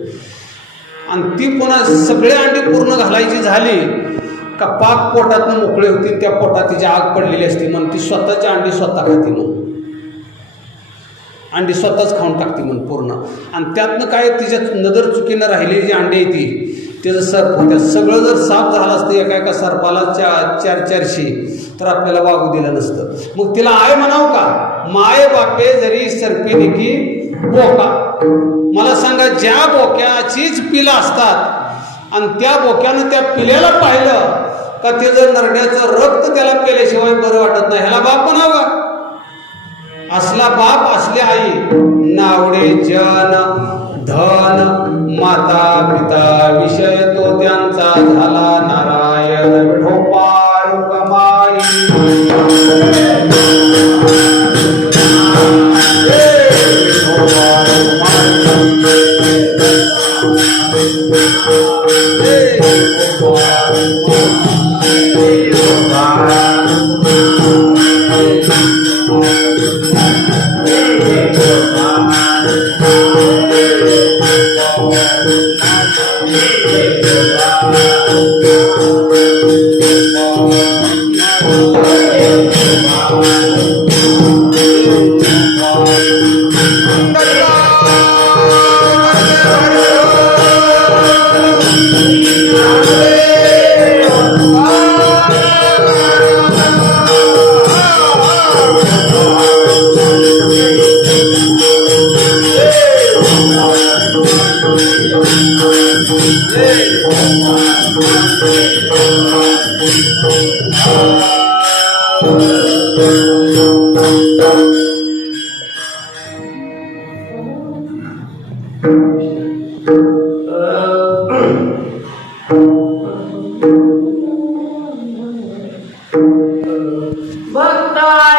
आणि ती पुन्हा सगळे अंडी पूर्ण घालायची झाली का पाक पोटातनं मोकळे होती त्या पोटात तिची आग पडलेली असते म्हणून ती स्वतःची अंडी स्वतः खाती म्हणून अंडी स्वतःच खाऊन टाकते म्हणून पूर्ण आणि त्यातनं काय तिच्या नजर चुकीनं राहिलेली जी अंडी येते त्याचं सर्प होत्या सगळं जर साफ झालं असतं एका सर्पाला 400 तर आपल्याला वागू दिलं नसतं मग तिला आय म्हणावं का माय बापे जरी सर्पिनी की बोका मला सांगा ज्या बोक्याचीच पिलं असतात आणि त्या बोक्यानं त्या पिल्याला पाहिलं का ते जर नरड्याचं रक्त त्याला पेल्याशिवाय बरं वाटत नाही ह्याला बाप म्हणावं असला बाप असली आई नावडे जन धन माता पिता विषय तो त्यांचा झाला नारायण विठोबा रुक्माई Bye.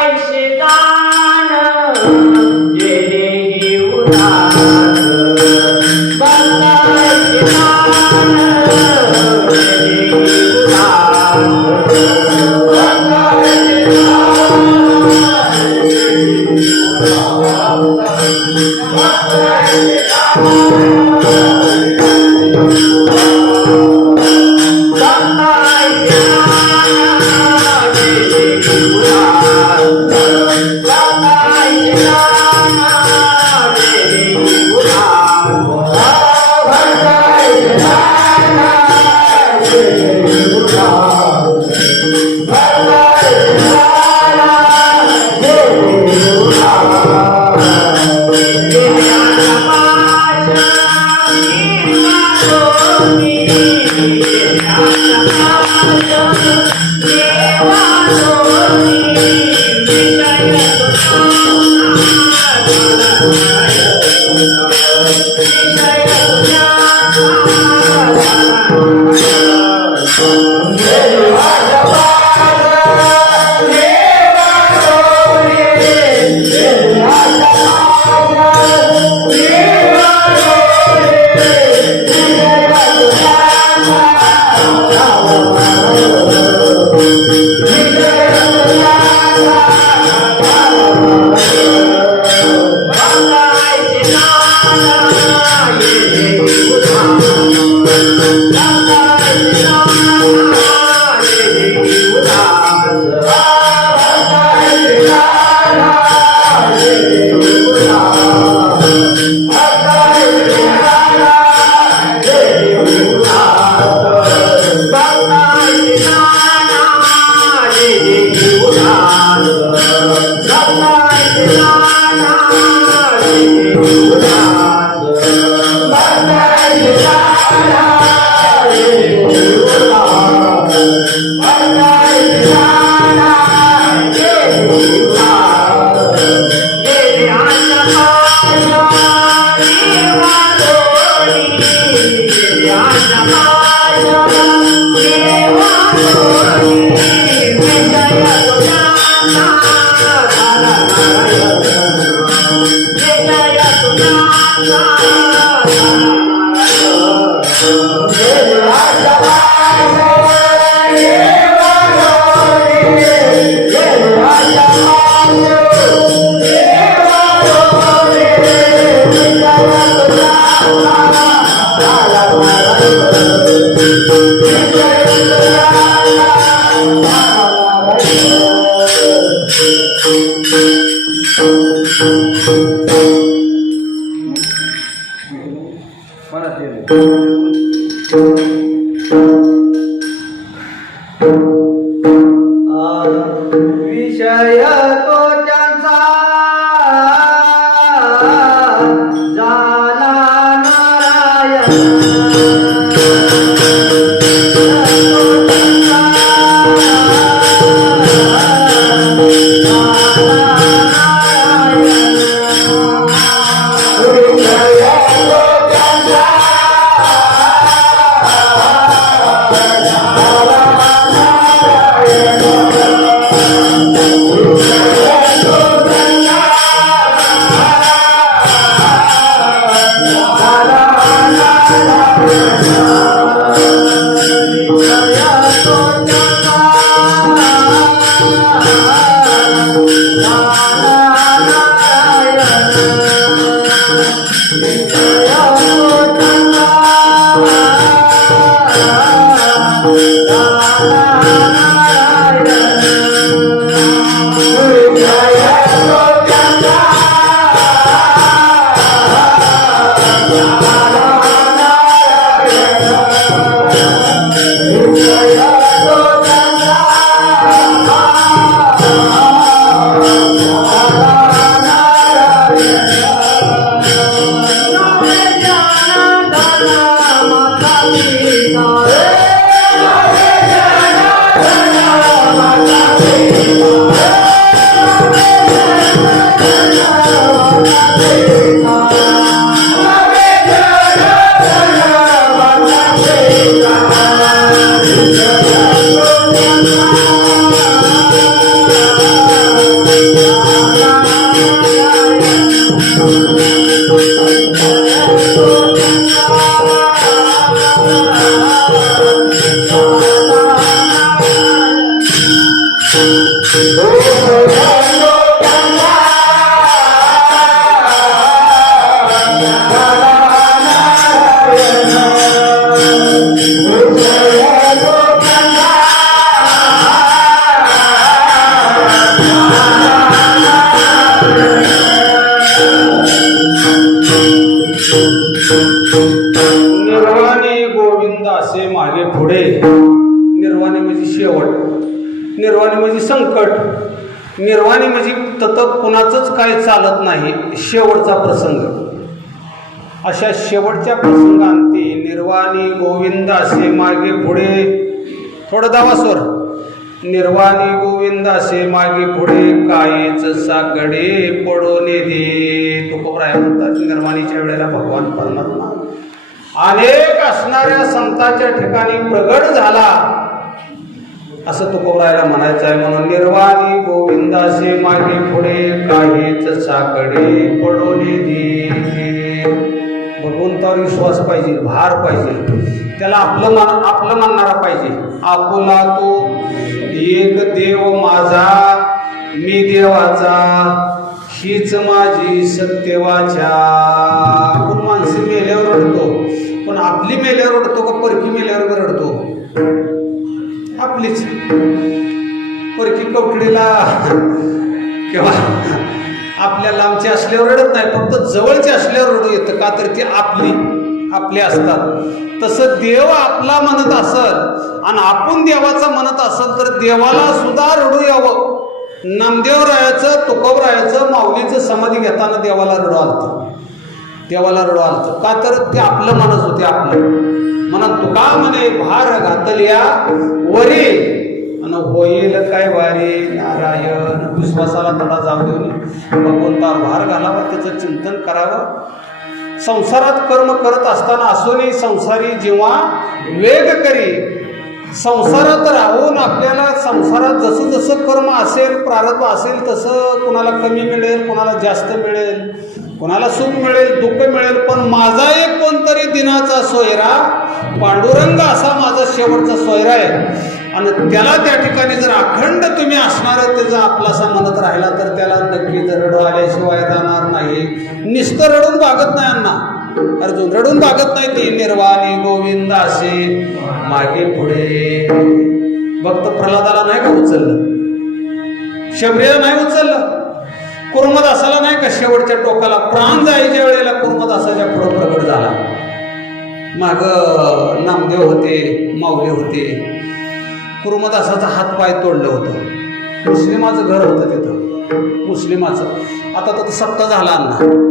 विषय तो त्यांचा झाला निर्वाणी गोविंद असे मागे पुढे. निर्वाणी म्हणजे शेवट, निर्वाणी म्हणजे संकट, निर्वाणी म्हणजे तत कुणाचंच काय चालत नाही, शेवटचा प्रसंग. अशा शेवटच्या प्रसंगांती निर्वाणी गोविंद असे मागे पुढे. थोडं दावा स्वर. निर्वाणी गोविंद असे मागे पुढे कायच साकडे पडून दे. तुकोबराय म्हणतात निर्वाणीच्या वेळेला भगवान परमात्मा अनेक असणाऱ्या संतांच्या ठिकाणी प्रगट झाला असं तुकोबरायला म्हणायचं आहे. म्हणून निर्वाणी गोविंद असे मागे पुढे काहीच साकडे पडून दे. भगवंतावर विश्वास पाहिजे, भार पाहिजे, त्याला आपलं म्हणणारा पाहिजे. आपुला तो एक देव माझा मी देवाचा, हीच माझी सत्यवाचा. आपण माणसं मेल्यावर रडतो, पण आपली मेल्यावर रडतो का परकी मेल्यावर रडतो? आपलीच. परकी कवठडीला किंवा आपल्या लांबची असल्यावर रडत नाही, फक्त जवळची असल्यावर रडू येतं. का तर ती आपली असतात. तसं देव आपला म्हणत असल आणि आपण देवाचा म्हणत असल तर देवाला सुद्धा रडू यावं. नामदेवरायाचं, तुकोबरायाचं, माऊलीचं समाधी घेताना देवाला रडू आलतं. देवाला रडू आलतं का तर ते आपलं मनच होते आपलं म्हणून तुका म्हणे भार घातल्या वरी आणि होईल काय वारी नारायण विश्वासाला तडा जाऊ देऊन भगवंतावर भार घालावा त्याचं चिंतन करावं संसारात कर्म करत असताना असूनही संसारी जेव्हा वेग करी संसारात राहून आपल्याला संसारात जसं जसं कर्म असेल प्रारब्ध असेल तसं कुणाला कमी मिळेल कुणाला जास्त मिळेल कोणाला सुख मिळेल दुःख मिळेल पण माझा एक कोणतरी दिनाचा सोयरा पांडुरंग असा माझा शेवटचा सोयरा आहे आणि त्याला त्या ठिकाणी जर अखंड तुम्ही असणार त्याचा आपलासा म्हणत राहिला तर त्याला नक्की रडू आल्याशिवाय राहणार नाही नुसतं रडून भागत नाही अण्णा अर्जुन रडून भागत नाही ती निर्वाणी गोविंद असे मागे पुढे भक्त प्रल्हादाला नाही का उचललं शबरीला नाही उचललं कुर्मदासाला नाही का शेवटच्या टोकाला प्राण जायच्या वेळेला कुर्मदासाच्या पुढं प्रगट झाला माग नामदेव होते माऊली होते कुर्मदासाचा हात पाय तोडलं होतं मुस्लिमाचं घर होतं तिथं मुस्लिमाचं आता तर सप्ताह झाला अण्णा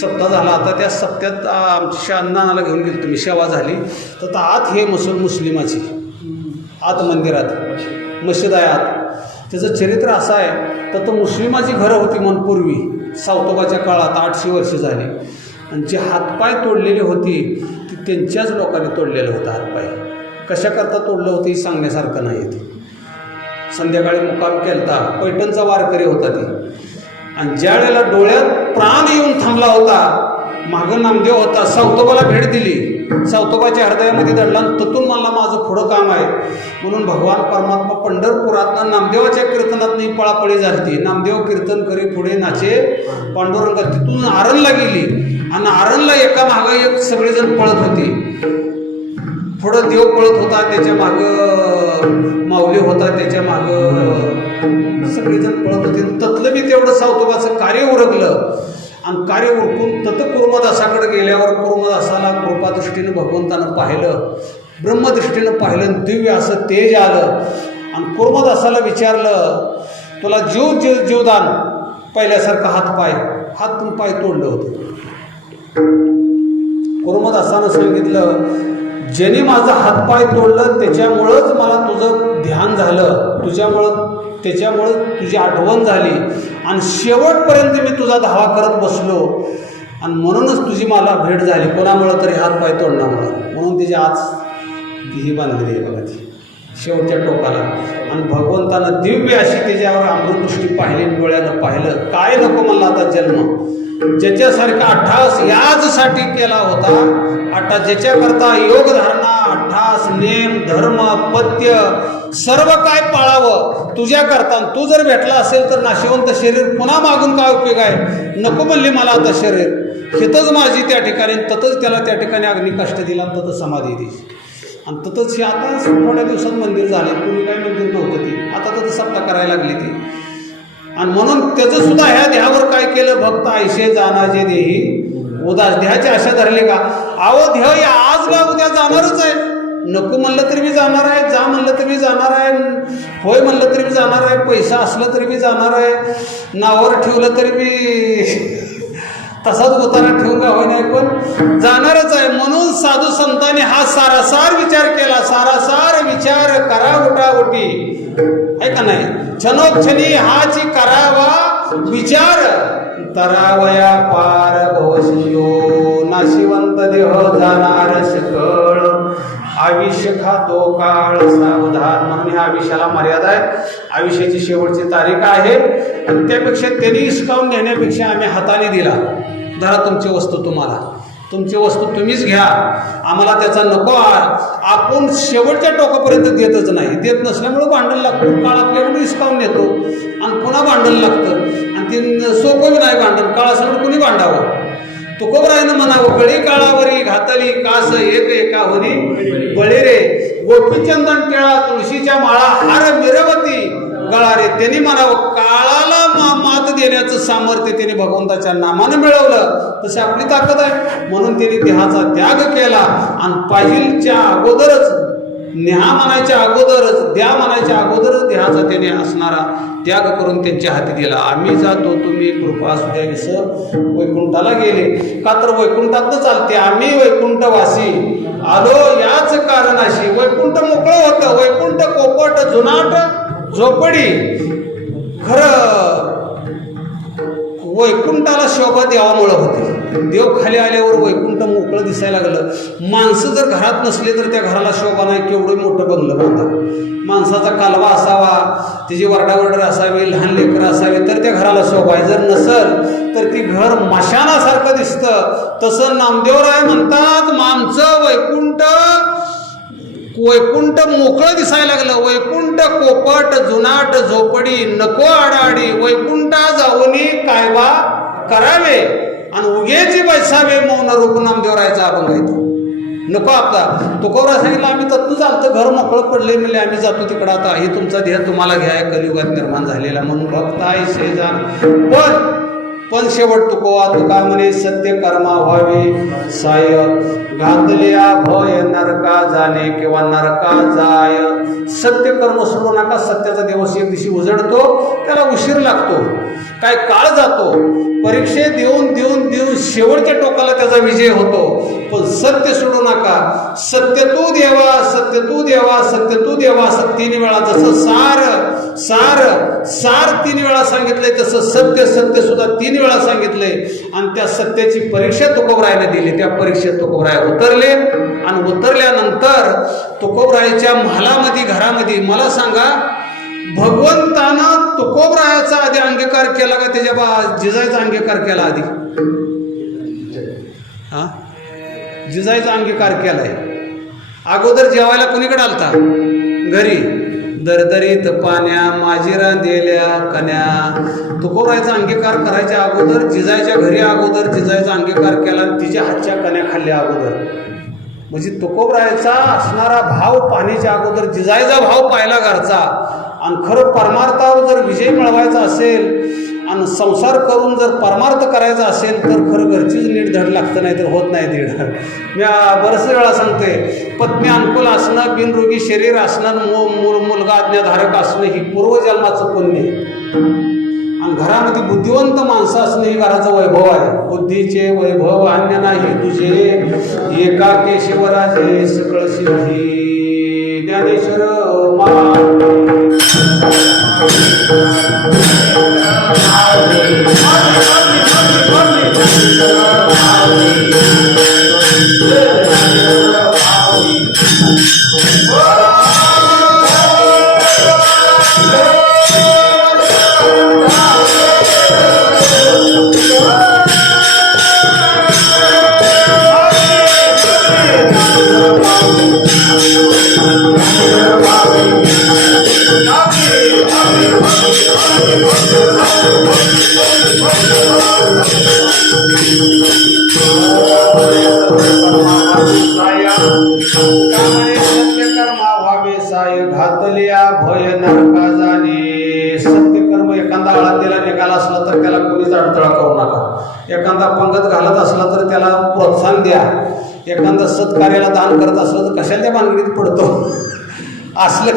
सप्ताह झाला आता त्या सप्त्यात आमच्या अण्णाला घेऊन गेलो तुम्ही सेवा झाली तर आत हे मुस्लिमाची आत मंदिरात मशीद आहे आत त्याचं चरित्र असं आहे तर मुस्लिमाची घरं होती म्हणून पूर्वी सावतोबाच्या काळात 800 वर्ष झाली आणि जे हातपाय तोडलेली होती ती त्यांच्याच लोकांनी तोडलेलं होतं हातपाय कशाकरता तोडलं होतं हे सांगण्यासारखं नाही ते संध्याकाळी मुक्काम केलता पैठणचा वारकरी होता ती आणि ज्या वेळेला डोळ्यात प्राण येऊन थांबला होता मागं नामदेव होता सावतोबाला भेट दिली सावतोबाच्या हृदयामध्ये दडला ततून मला माझं पुढं काम आहे म्हणून भगवान परमात्मा पंढरपुरात नामदेवाच्या कीर्तनात पळापळी झाली नामदेव कीर्तन करी पुढे नाचे पांडुरंग तिथून आरणला गेली आणि आरणला एका मागं एक सगळेजण पळत होती पुढं देव पळत होता त्याच्या मागं माऊली होता त्याच्या मागं सगळेजण पळत होते ततलं बी तेवढं सावतोबाचं कार्य उरकलं आणि कार्य उरकून तत कुर्मदासाकडे गेल्यावर कुर्मदासाला कृपादृष्टीनं भगवंतानं पाहिलं ब्रह्मदृष्टीनं पाहिलं दिव्य असं तेज आलं आणि कुर्मदासाला विचारलं तुला जीवदान पहिल्यासारखं हात पाय तोडलं होतं कुर्मदासानं सांगितलं ज्याने माझा हातपाय तोडलं त्याच्यामुळंच मला तुझं ध्यान झालं त्याच्यामुळं तुझी आठवण झाली आणि शेवटपर्यंत मी तुझा धावा करत बसलो आणि म्हणूनच तुझी मला भेट झाली कोणामुळं तरी हातपाय तोडण्यामुळं म्हणून तिची आज ही बांधलेली आहे बघा ती शेवटच्या टोकाला आणि भगवंतानं दिव्य अशी त्याच्यावर अमृतदृष्टी पाहिली डोळ्यानं पाहिलं काय नको मला आता जन्म ज्याच्यासारखा अठ्ठास याचसाठी केला होता आता ज्याच्याकरता योग धारणा अठ्ठास नेम धर्म पथ्य सर्व काय पाळावं तुझ्याकरता तू जर भेटला असेल तर नाशिवंत शरीर पुन्हा मागून काय उपयोग आहे नको म्हणली मला आता शरीर हितच माझी त्या ठिकाणी ततच त्याला त्या ठिकाणी अग्नी कष्ट दिला ततच समाधी दिली आणि ततच हे आता थोड्या दिवसात मंदिर झाले पूर्वी काही मंदिर नव्हतं ती आता तर सप्ताह करायला लागली ती आणि म्हणून त्याचं सुद्धा ह्या देहावर काय केलं भक्त ऐशे जाणाचे देही उदास देहाची आशा धरली का अहो देह आज ना उद्या जाणारच आहे नको म्हणलं तरी मी जाणार आहे जा म्हणलं तरी मी जाणार आहे होय म्हणलं तरी मी जाणार आहे पैसा असलं तरी मी जाणार आहे नावावर ठेवलं तरी मी तसाच गोताना ठेवून का होय नाही पण जाणारच आहे म्हणून साधू संतांनी हा सारासार विचार केला सारासार विचार करा उठाउठी आहे का नाही क्षणोक्षणी हाची करावा विचार तरावया पार भवशियो नाशिवंत देह जाणार सकळ आयुष्य खातो काळ सावधान म्हणून ह्या आयुष्याला मर्यादा आहे आयुष्याची शेवटची तारीख आहे आणि त्यापेक्षा त्यांनी हिसकावून घेण्यापेक्षा आम्ही हाताने दिला धरा तुमची वस्तू तुम्हाला तुमची वस्तू तुम्हीच घ्या आम्हाला त्याचा नको आपण शेवटच्या टोकापर्यंत देतच नाही देत नसल्यामुळं भांडण लागतं काळ आपल्याकडून हिसकावून नेतो आणि पुन्हा भांडण लागतं आणि ते सोपं बी नाही भांडण काळासमोर कुणी भांडावं तुकोबरायनं म्हणावं गळी काळावरी घातली कास एक एका होनी बळी रे गोपीचंदन केळा तुळशीच्या माळा हार मिरवती गळा रे त्यांनी म्हणावं काळाला मात देण्याचं सामर्थ्य त्याने भगवंताच्या नामानं मिळवलं तशी आपली ताकद आहे म्हणून त्यांनी देहाचा त्याग केला आणि पाहिलच्या अगोदरच न्या म्हणायच्या अगोदरच, द्या म्हणायच्या अगोदरच देहाचा त्याने असणारा त्याग करून त्यांच्या हाती दिला. आम्ही जातो तुम्ही कृपा असू द्या विसर वैकुंठाला गेले. का तर वैकुंठातच चालते. आम्ही वैकुंठवासी आलो याच कारणाशी. वैकुंठ मोकळं होतं. वैकुंठ कोपट जुनाट झोपडी. खरं वैकुंठाला शोभा देवामुळं होते. देव खाली आल्यावर वैकुंठ मोकळं दिसायला लागलं. माणसं जर घरात नसले तर त्या घराला शोभा नाही. केवढं मोठं बंगलं बांधा. माणसाचा कालवा असावा, त्याची वरडावरड असावी, लहान लेकरं असावी तर त्या घराला शोभा आहे. जर नसल तर ती घर मशानासारखं दिसतं. तसं नामदेवराय म्हणतात आमचं वैकुंठ मोकळं दिसायला लागलं. वैकुंठ कोपट जुनाट झोपडी नको आडाआडी. वैकुंठा जाऊनी कायवा करावे आणि उगेची बैसावे मौन रूप नामदेवरायचा अभंग आहे. नको आता तुकोबरा सांगितलं आम्ही तत्व चालतं घर मोकळं पडले म्हणजे आम्ही जातो तिकडं. आता हे तुमचा देह तुम्हाला घ्या कलियुगात निर्माण झालेला म्हणून भक्त आहे शेजान. पण शेवट तुका म्हणे सत्य कर्मा व्हावे साय. घातल्या भय नरका जाणे किंवा नरका जाय. सत्य कर्म सोडू नका. सत्याचा दिवस एक दिवशी उजडतो. त्याला उशीर लागतो, काय काळ जातो. परीक्षे देऊन देऊन देऊन शेवटच्या टोकाला त्याचा विजय होतो. पण सत्य सोडू नका. सत्य तू देवा, सत्य तू देवा, सत्य तू देवा असं 3 वेळा. जसं सार सार सार 3 वेळा सांगितलंय तसं सत्य सत्य सुद्धा 3 वेळा सांगितलंय. आणि त्या सत्याची परीक्षा तुकोबरायाने दिली. त्या परीक्षेत तुकोबराय उतरले आणि उतरल्यानंतर तुकोबरायाच्या महालामध्ये घरामध्ये मला सांगा भगवंतानं तुकोबरायाचा आधी अंगीकार केला का त्याच्या जिजायचा अंगीकार केला आधी? हा जिजायचा अंगीकार केलाय. अगोदर जेवायला कुणीकडे आलता? घरी. दरदरीत पाण्या माझीरा दिल्या कन्या. तुकोबरायाचा अंगीकार करायच्या अगोदर जिजायच्या घरी अगोदर जिजायचा अंगीकार केला आणि तिच्या हातच्या कन्या खाल्ल्या अगोदर. म्हणजे तुकोबरायाचा असणारा भाव पाहण्याच्या अगोदर जिजायचा भाव पाहिला घरचा. आणि खरं परमार्थावर जर विजय मिळवायचा असेल आणि संसार करून जर परमार्थ करायचा असेल तर खरं घरचीच नीट धड लागतं, नाही तर होत नाही धीड. मी बरेच वेळा सांगते पत्नी अनुकूल असणं, बिनरोगी शरीर असणं, मुलगा आज्ञाधारक असणं ही पूर्वजन्माचं पुण्य. आणि घरामध्ये बुद्धिवंत माणसं असणं ही घराचं वैभव आहे. बुद्धीचे वैभव अन्य नाही तुझे, एका केशवराजे सकळ सिद्धी. ज्ञानेश्वर घातल्या भय नरका जाणे. सत्यकर्म एखादा आळंदीला निघाला असला तर त्याला कोणीच अडथळा करू नका. एखादा पंगत घालत असला तर त्याला प्रोत्साहन द्या. एखादा सत्कार्याला दान करत असलं तर कशाला त्या भानगडीत पडतो असलं